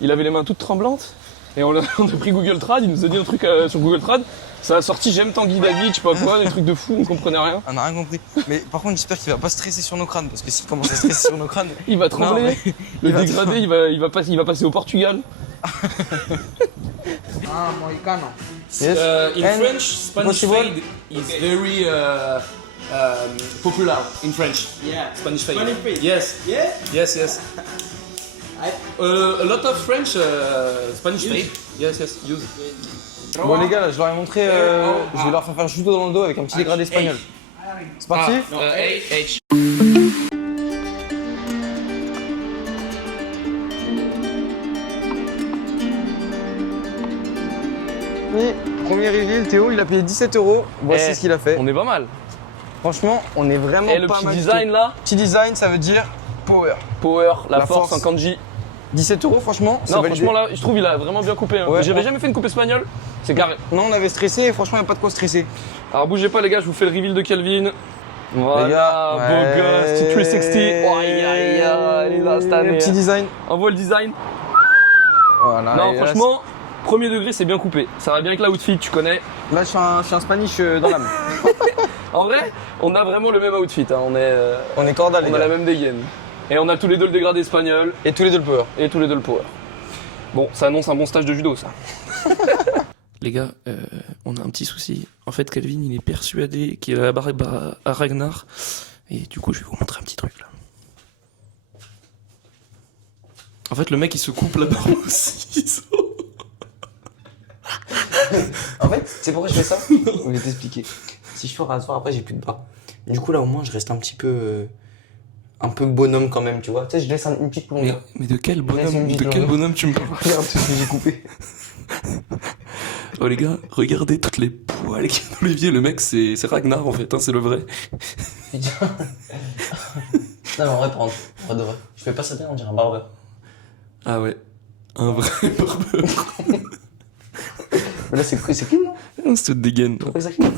il avait les mains toutes tremblantes. Et on a pris Google Trad, il nous a dit un truc sur Google Trad. Ça a sorti j'aime Tanguy David, je sais pas quoi, des trucs de fou, on comprenait rien. On n'a rien compris. Mais par contre, j'espère qu'il va pas stresser sur nos crânes, parce que s'il commence à stresser sur nos crânes. Il va trembler. Non, mais- Le il va dégradé, il va passer au Portugal. Ah, Mohicano. Yes. In And French, Spanish possible? fade is very popular in French. Yeah. Spanish fade. Spanish fade. Yes. Yeah? Yes, yes. A lot of French Spanish fade. Yes, yes, use. Bon, les gars, là, je leur ai montré. Je vais leur faire judo dans le dos avec un petit dégradé espagnol. C'est parti? H. Oui, premier reveal, Théo, il a payé 17 €. Voici Eh, ce qu'il a fait. On est pas mal. Franchement, on est vraiment Et le pas petit mal. du design tout. là, Petit design, ça veut dire power. power, la La force force. en kanji. 17 €, franchement. c'est Non, validé. franchement là, je trouve il a vraiment bien coupé. Hein. Ouais, J'avais ouais. jamais fait une coupe espagnole, c'est carré. Non, on avait stressé et franchement, il n'y a pas de quoi stresser. Alors bougez pas les gars, je vous fais le reveal de Kelvin. Voilà, Les gars, beau ouais. gosse, petit 360. Oh, aïe aïe aïe, il est là cette année. Petit design. Envoie le design. Voilà. Non, et là, franchement, premier degré, c'est bien coupé. Ça va bien avec l'outfit, tu connais. Là, je suis un Spanish dans l'âme. En vrai, on a vraiment le même outfit. Hein. On est cordial, les On a gars. la même dégaine. Et on a tous les deux le dégradé espagnol Et tous les deux le power. et tous les deux le power. Bon, ça annonce un bon stage de judo, ça. Les gars, on a un petit souci. En fait, Kelvin, il est persuadé qu'il a la barbe à Ragnar. Et du coup, je vais vous montrer un petit truc là. En fait, le mec, il se coupe la barbe au ciseau. En fait, c'est pourquoi je fais ça? Je vais t'expliquer. Si je fais un rasoir, après, j'ai plus de barbe. Du coup, là, au moins, je reste un petit peu. Un peu bonhomme quand même, tu vois. Tu sais, je laisse une petite longueur. Mais de quel bonhomme- bonhomme, de de quel quel bonhomme tu me parles? Regarde ce que j'ai coupé. Oh les gars, regardez toutes les poils qu'il y a dans l'évier. Le mec, c'est Ragnar en fait, hein, c'est le vrai. Non, mais en vrai, pour de vrai. Je fais pas ça bien, on dirait un barbeur. Ah ouais, un vrai barbeur. Mais là, c'est clean, non? C'est toute dégaine. Pourquoi ça clean?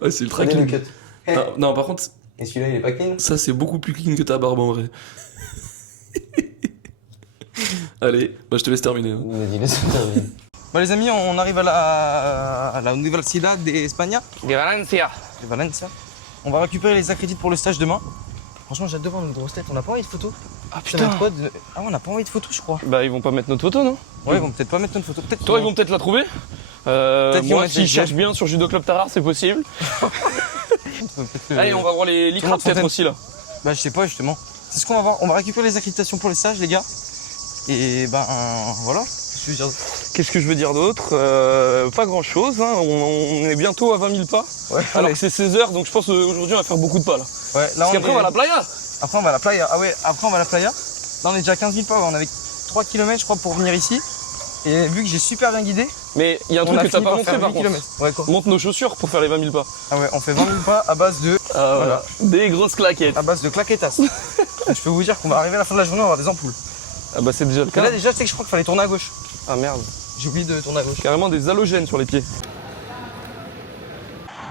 Ouais, c'est ultra Regardez clean. le cut. Ah, non, par contre, Et celui-là, il est pas clean? ça c'est beaucoup plus clean que ta barbe en vrai. Allez, bah je te laisse terminer. Hein. Vas-y, laisse-moi terminer. Bon, les amis, on arrive à la Universidad de España, De Valencia. de Valencia. On va récupérer les accrédits pour le stage demain. Franchement, j'ai hâte de voir notre grosse tête. On n'a pas envie de photos. Ah Ça va être quoi de... Ah ouais, on n'a pas envie de photos, je crois. Bah ils vont pas mettre notre photo, non? Ouais, ils vont peut-être pas mettre notre photo. Peut-être Toi, ils qu'ils vont peut-être la trouver. qu'ils vont Moi, mettre s'ils les cherchent bien sur Judo Club Tarare, c'est possible. Allez, on va voir les Tout le licras monde peut-être fontaine. aussi là. Bah, je sais pas, justement. C'est ce qu'on va voir. On va récupérer les accréditations pour les stages, les gars. Et ben, voilà. Je veux dire- Qu'est-ce que je veux dire d'autre? Pas grand chose, hein. On est bientôt à 20 000 pas. Ouais, Alors allez. que c'est 16 h, donc je pense qu'aujourd'hui on va faire beaucoup de pas là. Ouais, là, Parce on qu'après est- on va à la playa. Après, on va à la playa. Ah ouais, après, on va à la playa. Là, on est déjà à 15 000 pas. On avait 3 km, je crois, pour venir ici. Et vu que j'ai super bien guidé, Mais il y a un on truc a que t'as fini pas par montré faire par 8 contre. km. Ouais, quoi. Montre nos chaussures pour faire les 20 000 pas. Ah ouais, on fait 20 000 pas à base de, Voilà. Des grosses claquettes. claquetas. Je peux vous dire qu'on va arriver à la fin de la journée, on va avoir des ampoules. Ah bah c'est déjà le Et cas. là, déjà, tu sais que je crois qu'il fallait tourner à gauche. Ah merde. J'ai oublié de tourner à gauche. Carrément des halogènes sur les pieds.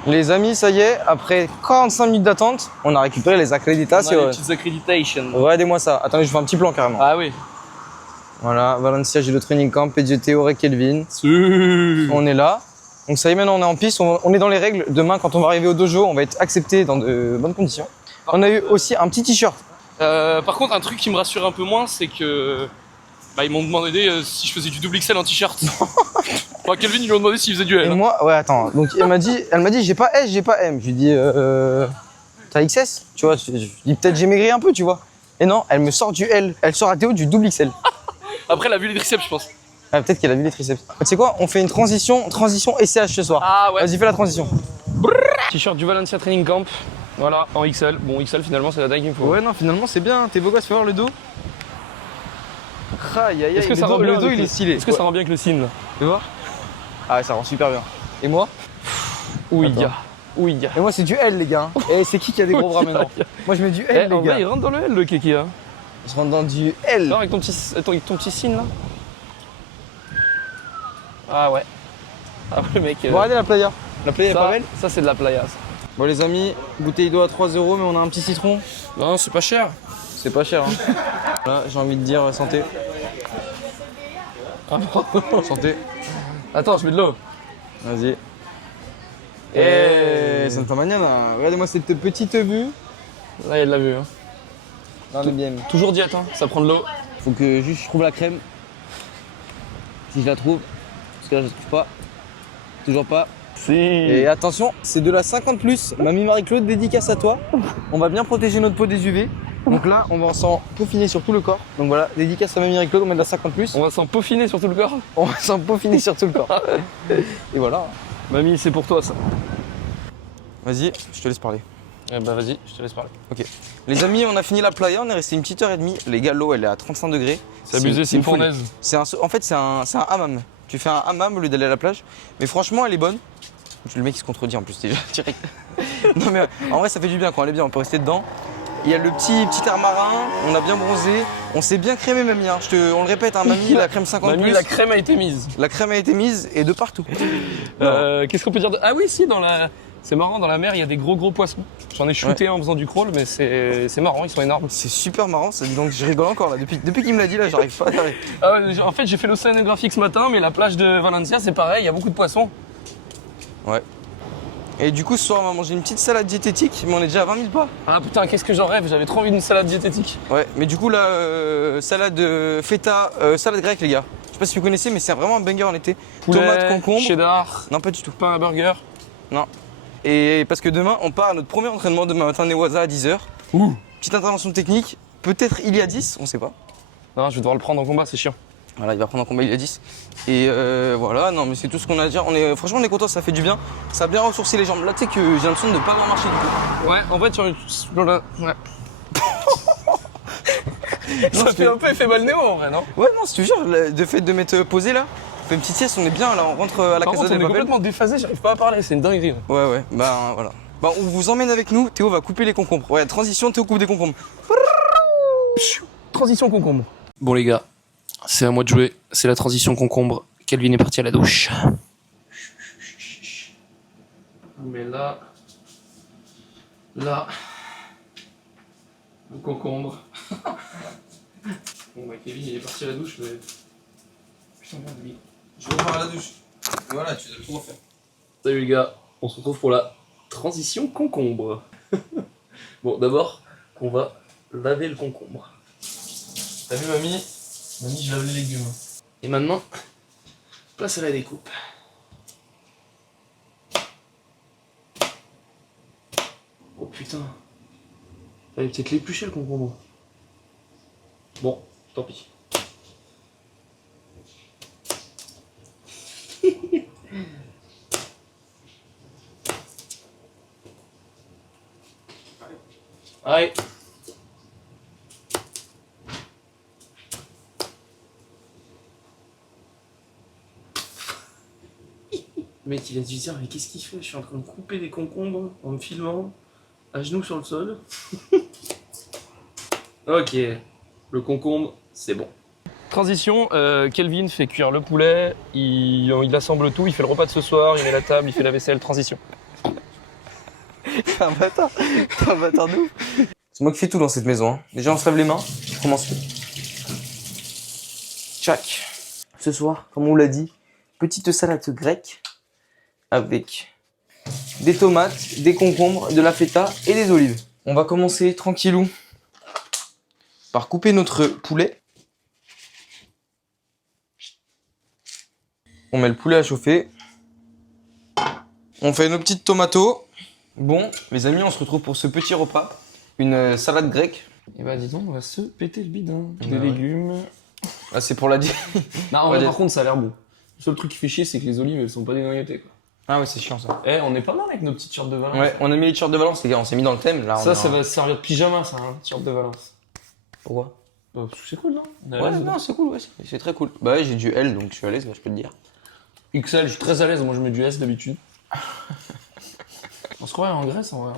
Les amis, ça y est, après 45 minutes d'attente, on a récupéré les accréditations. petites accreditations. Regardez-moi ça. Attendez, je fais un petit plan carrément. Ah oui. Voilà, Valencia Judo Training Camp, PGT, Auré Kelvin. On est là. Donc ça y est, maintenant on est en piste, on est dans les règles. Demain, quand on va arriver au dojo, on va être accepté dans de bonnes conditions. On a eu aussi un petit t-shirt. Par contre, un truc qui me rassure un peu moins, c'est que Bah, ils m'ont demandé si je faisais du double XL en t-shirt. Enfin, Kelvin, ils lui ont demandé s'il faisait du L. Et moi, ouais, attends. Donc elle m'a dit, j'ai pas S, j'ai pas M. Je lui dis, t'as XS? Tu vois, je dis peut-être j'ai maigri un peu, tu vois. Et non, elle me sort du L. Elle sort à Théo du double XL. Après, elle a vu les triceps, je pense. Ah, peut-être qu'elle a vu les triceps. Tu sais quoi? On fait une transition SCH ce soir. Ah ouais. Vas-y, fais la transition. T-shirt du Valencia Training Camp. Voilà, en XL. Bon, XL, finalement, c'est la taille qu'il me faut. Ouais, non, finalement, c'est bien. T'es beau gosse, fais voir le dos. Aïe, aïe, aïe. Est-ce que ça rend bien le dos, avec il est stylé. Est-ce que ça rend bien avec le signe là? Tu vois? Ah ouais, ça rend super bien. Et moi? Oui, Attends. gars. Oui, gars. Et moi, c'est du L, les gars. Et c'est qui a des gros bras maintenant? Moi, je mets du L, Eh, en les gars. vrai, il rentre dans le L, le kéké, hein. Je rentre dans du L. Non, avec ton petit signe là. Ah ouais. Ah ouais, mec. Bon, regardez la playa. La playa est ça, pas belle? ça, c'est de la playa. Ça. Bon, les amis, bouteille d'eau à 3 €, mais on a un petit citron. Non, c'est pas cher. C'est pas cher, hein. Voilà, j'ai envie de dire santé. Ah, Santé. attends, je mets de l'eau. Vas-y. Eh, Santa Mañana. Regardez-moi cette petite vue. Là, il y a de la vue. Hein. Dans le bien. Toujours diète, hein. Ça prend de l'eau. Faut que juste je trouve la crème. Si je la trouve. Parce que là, je la trouve pas. Toujours pas. Si. Et attention, c'est de la 50+. Mamie Marie-Claude, dédicace à toi. On va bien protéger notre peau des UV. Donc là, on va s'en peaufiner sur tout le corps. Donc voilà, dédicace à Mamie Marie-Claude, on met de la 50+. On va s'en peaufiner sur tout le corps. On va s'en peaufiner sur tout le corps. Et voilà. Mamie, c'est pour toi ça. Vas-y, je te laisse parler. Eh bah vas-y, je te laisse parler. Ok. Les amis, on a fini la playa, on est resté une petite heure et demie. Les gars, l'eau elle est à 35 degrés. C'est abusé, c'est une folie. fournaise. En fait, c'est un hammam. Tu fais un hammam au lieu d'aller à la plage. Mais franchement, elle est bonne. Le mec il se contredit en plus déjà, direct. Non mais en vrai, ça fait du bien quand on est bien, on peut rester dedans. Il y a le petit air marin, on a bien bronzé, on s'est bien crémé mamie. Hein. On le répète, hein, mamie, la crème 50+. Mamie, la crème a été mise. La crème a été mise et de partout. Qu'est-ce qu'on peut dire de... Ah oui, si, c'est marrant, dans la mer, il y a des gros poissons. J'en ai shooté un en faisant du crawl, mais c'est marrant, ils sont énormes. C'est super marrant, ça dit donc je rigole encore là. Depuis qu'il me l'a dit là, j'arrive pas à arrêter. Ah ouais, en fait, j'ai fait l'océanographique ce matin, mais la plage de Valencia, c'est pareil, il y a beaucoup de poissons. Ouais. Et du coup, ce soir, on va manger une petite salade diététique, mais on est déjà à 20 000 pas. Ah putain, qu'est-ce que j'en rêve, j'avais trop envie d'une salade diététique. Ouais, mais du coup, là, salade feta, salade grecque, les gars. Je sais pas si vous connaissez, mais c'est vraiment un banger en été. Poulet, Tomate, concombre. cheddar, Non, pas du tout. pain à burger. Non. Et parce que demain, on part à notre premier entraînement demain matin, Newaza à 10h. Ouh. Petite intervention technique. Peut-être il y a 10, on sait pas. Non, je vais devoir le prendre en combat, c'est chiant. Voilà, il va prendre un combat il y a 10. Et voilà, non, mais c'est tout ce qu'on a à dire. Franchement, on est content, ça fait du bien. Ça a bien ressourcé les jambes. Là, tu sais que j'ai l'impression de ne pas avoir marché du tout. Ouais, en fait, ouais. Non, Ça fait un peu effet balnéo en vrai, non? Ouais, non, je te jure, de fait de m'être posé là, on fait une petite sieste, on est bien là, on rentre à la Par Casa contre, on de est Papel. complètement déphasé, j'arrive pas à parler, c'est une dinguerie. Là. Ouais, bah voilà. Bah, on vous emmène avec nous, Théo va couper les concombres. Ouais, transition, Théo coupe des concombres. Transition concombre. Bon les gars, c'est à moi de jouer, c'est la transition concombre. Kelvin est parti à la douche. Mais là, le concombre. Bon bah Kevin il est parti à la douche mais... Putain merde lui. Je repars à la douche. Voilà, tu dois tout refaire. Salut les gars, on se retrouve pour la transition concombre. Bon d'abord, on va laver le concombre. T'as vu mamie? Mamie je lave les légumes. Et maintenant, place à la découpe. Oh putain. Fallait peut-être l'éplucher le concombre. Bon, tant pis. Allez. Le mec il a dû se dire mais qu'est-ce qu'il fait? Je suis en train de couper des concombres en me filmant à genoux sur le sol. Ok, le concombre c'est bon. Transition, Kelvin fait cuire le poulet, il assemble tout, il fait le repas de ce soir, il met la table, il fait la vaisselle, transition. T'es un bâtard de ouf. C'est moi qui fais tout dans cette maison. Hein. Déjà on se lave les mains, on commence tout. Tchac. Ce soir, comme on l'a dit, petite salade grecque avec des tomates, des concombres, de la feta et des olives. On va commencer tranquillou par couper notre poulet. On met le poulet à chauffer. On fait nos petites tomatos. Bon, les amis, on se retrouve pour ce petit repas. Une salade grecque. Et bah dis donc, on va se péter le bidin. Des Ouais. légumes. Ah, c'est pour la diète. Non, en vrai, Ouais, par contre, ça a l'air bon. Le seul truc qui fait chier, c'est que les olives, elles sont pas dégringotées, quoi. Ah ouais, c'est chiant ça. Eh, on est pas mal avec nos petites shirts de Valence. Ouais, on a mis les t-shirts de Valence, les gars. On s'est mis dans le thème. Là, Ça va servir de pyjama, ça, hein, t-shirt de Valence. Pourquoi? Bah, c'est cool, non? On est à Ouais, l'aise, non, c'est cool, ouais, c'est très cool. Bah ouais, j'ai du L, donc je suis à l'aise, je peux te dire. XL, je suis très à l'aise, moi je mets du S d'habitude. On se croirait en Grèce en vrai.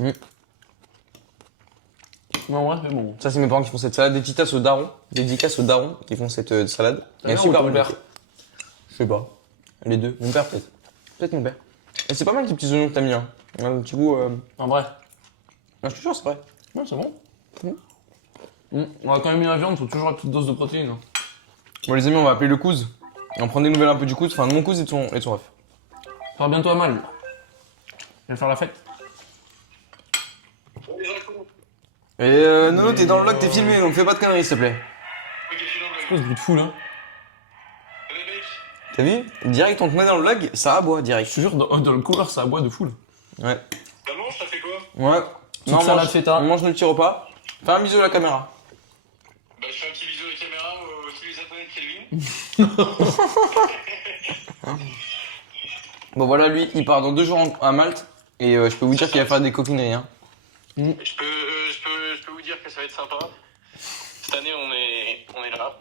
Hein. Non, en vrai, c'est bon. Ça, c'est mes parents qui font cette salade. Dédicace aux darons. Dédicace aux darons qui font cette salade. Ta mère ou ton père? Je sais pas. Les deux. Mon père, peut-être. Peut-être mon père. Et c'est pas mal les petits oignons que t'as mis, hein. Un petit goût. En vrai. Non, je te jure, c'est vrai. Ouais, c'est bon. On a quand même mis la viande, faut toujours la petite dose de protéines. Hein. Bon, les amis, on va appeler le cousin. On prend des nouvelles un peu du cousin. Enfin, de mon cousin et de son ref. Ça va bientôt à mal. Je vais faire la fête. Et Nono, t'es dans le vlog, t'es filmé, donc fais pas de conneries, s'il te plaît. C'est quoi ce bruit de fou là? T'as vu? Direct, on te met dans le vlog, ça aboie direct. Je te jure, dans le coureur, ça aboie de fou là. Ouais. Maman, ça fait quoi? Ouais. Petite salade feta. On mange nos petits repas. Fais un bisou à la caméra. Bah, je fais un petit bisou à la caméra aux tous les abonnés de Kelvin. Bon, voilà, lui, il part dans 2 jours à Malte. Et je peux vous dire qu'il va faire des coquineries, hein. Je peux vous dire que ça va être sympa. Cette année, on est là.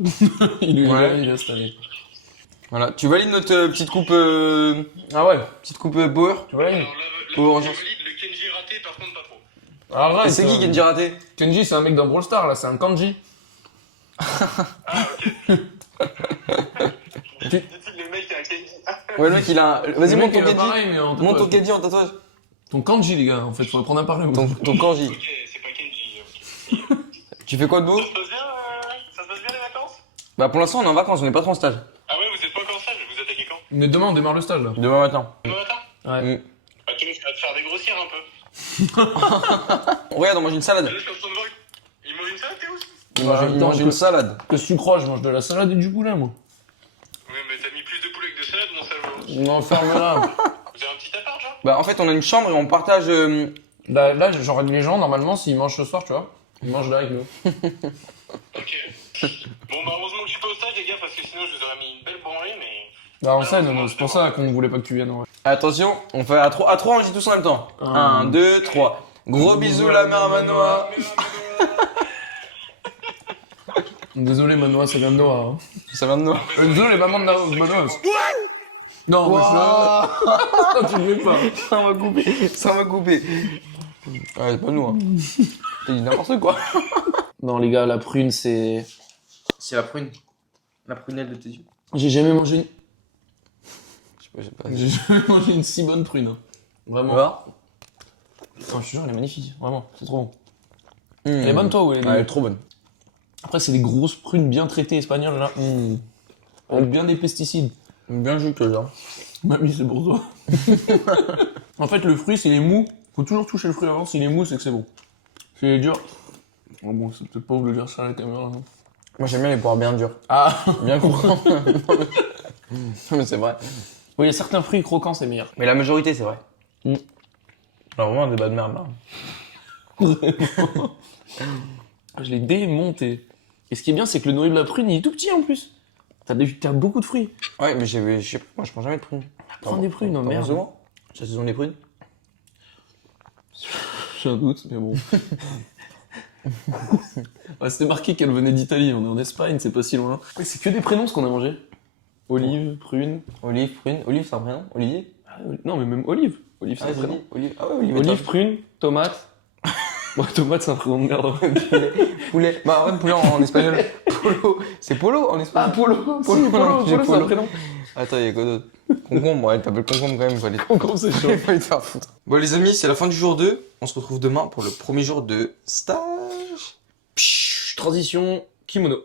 Il est Ouais. là cette année. Voilà, tu valides notre petite coupe Ah ouais, Power. tu vois, Alors là, Pour je urgence. valide le Kenji raté, par contre, pas trop. arrête. Et c'est qui a déjà raté? Kenji, c'est un mec d'un Brawl Star là, c'est un kanji. Ah, ok. Dit-il le mec qui a un Kenji. Ouais, le mec, il a un... Vas-y, Le monte mec, ton il a Kenji. pareil, mais en Monte ton tatouage. Kenji en tatouage. Ton kanji, les gars, en fait, faut apprendre à parler. Ton kanji. Ok, c'est pas Kenji. Ok. Tu fais quoi de beau? Ça se passe bien, ça se passe bien les vacances? Bah, pour l'instant, on est en vacances, on est pas trop en stage. Ah ouais, vous êtes pas encore en stage, vous attaquez quand? Mais demain, on démarre le stage là. Demain matin. Demain matin? Ouais. Bah, tu vas te faire dégrossir un peu. Regarde, on mange une salade. Là, je suis en train de voir. Il mange une salade, t'es où? Il mange une salade. Qu'est-ce que tu crois? Je mange de la salade et du poulet, moi. Ouais, mais t'as mis plus de poulet que de salade, mon salaud. Non, ferme-la. Vous avez un petit appart, genre? Bah, en fait, on a une chambre et on partage. Là, genre, les gens, normalement, s'ils mangent ce soir, tu vois, ils mangent là avec nous. Ok. Bon, bah, heureusement que je suis pas au stage, les gars, parce que sinon, je vous aurais mis une belle branlée, mais. Bah, en scène, c'est pour ça qu'on voulait pas que tu viennes, en vrai. Attention, on fait à 3, on dit tous en même temps. 1, 2, 3. Gros bisous, la mère Manoa. Désolé, Manoa, ça vient de Noah. Hein. Ça vient de nous. Désolé, maman de Manoa. Non, mais ça. Tu le fais pas. Ça m'a coupé. Ça m'a coupé. Ouais, c'est pas nous, hein. T'as dit n'importe quoi. Non, les gars, la prune, c'est. C'est la prune. La prunelle de tes yeux. J'ai jamais mangé une. Je sais pas. J'ai jamais mangé une si bonne prune. Hein. Vraiment. Voilà. Putain, je te jure, elle est magnifique. Vraiment, c'est trop bon. Elle est bonne, toi, ou elle est... Elle est trop bonne. Après, c'est des grosses prunes bien traitées espagnoles, là. Avec bien des pesticides. Bien juteux, hein. Mamie, c'est pour toi. En fait, le fruit, s'il est mou, faut toujours toucher le fruit avant. S'il est mou, c'est que c'est bon. S'il est dur. Oh, bon, c'est peut-être pas ouf de dire ça à la caméra. Non. Moi, j'aime bien les poires bien dures. Ah Bien croquants. Non, mais c'est vrai. oui, il y a certains fruits croquants, c'est meilleur. Mais la majorité, c'est vrai. Mm. Alors, vraiment, un débat de merde, là. Je l'ai démonté. Et ce qui est bien, c'est que le noyau de la prune, il est tout petit en plus. T'as beaucoup de fruits. Ouais, mais je sais pas, moi, je prends jamais de prunes. Prends des prunes, oh merde. Souvent. C'est la saison des prunes. J'ai un doute, mais bon. Ouais, c'était marqué qu'elle venait d'Italie, on est en Espagne, c'est pas si loin. Ouais, c'est que des prénoms ce qu'on a mangé. Olive, prune. Olive, prune. Olive, c'est un prénom? Olivier? Ah, non, mais même olive. Olive, c'est un Ah, prénom. Olive. Ah ouais, Olive. Olive, prune, tomate. Ouais, tomate, c'est un prénom de merde. Poulet. Bah, en vrai, poulet en espagnol. Polo. C'est polo en espagnol. Ah, polo. Polo, Polo, j'ai c'est un polo. prénom. Attends, il y a quoi d'autre? Concombre, ouais, t'appelles concombre quand même, fallait. Concombre, c'est chaud. Fallait te faire foutre. Bon, les amis, c'est la fin du jour 2. On se retrouve demain pour le premier jour de stage. Transition, kimono.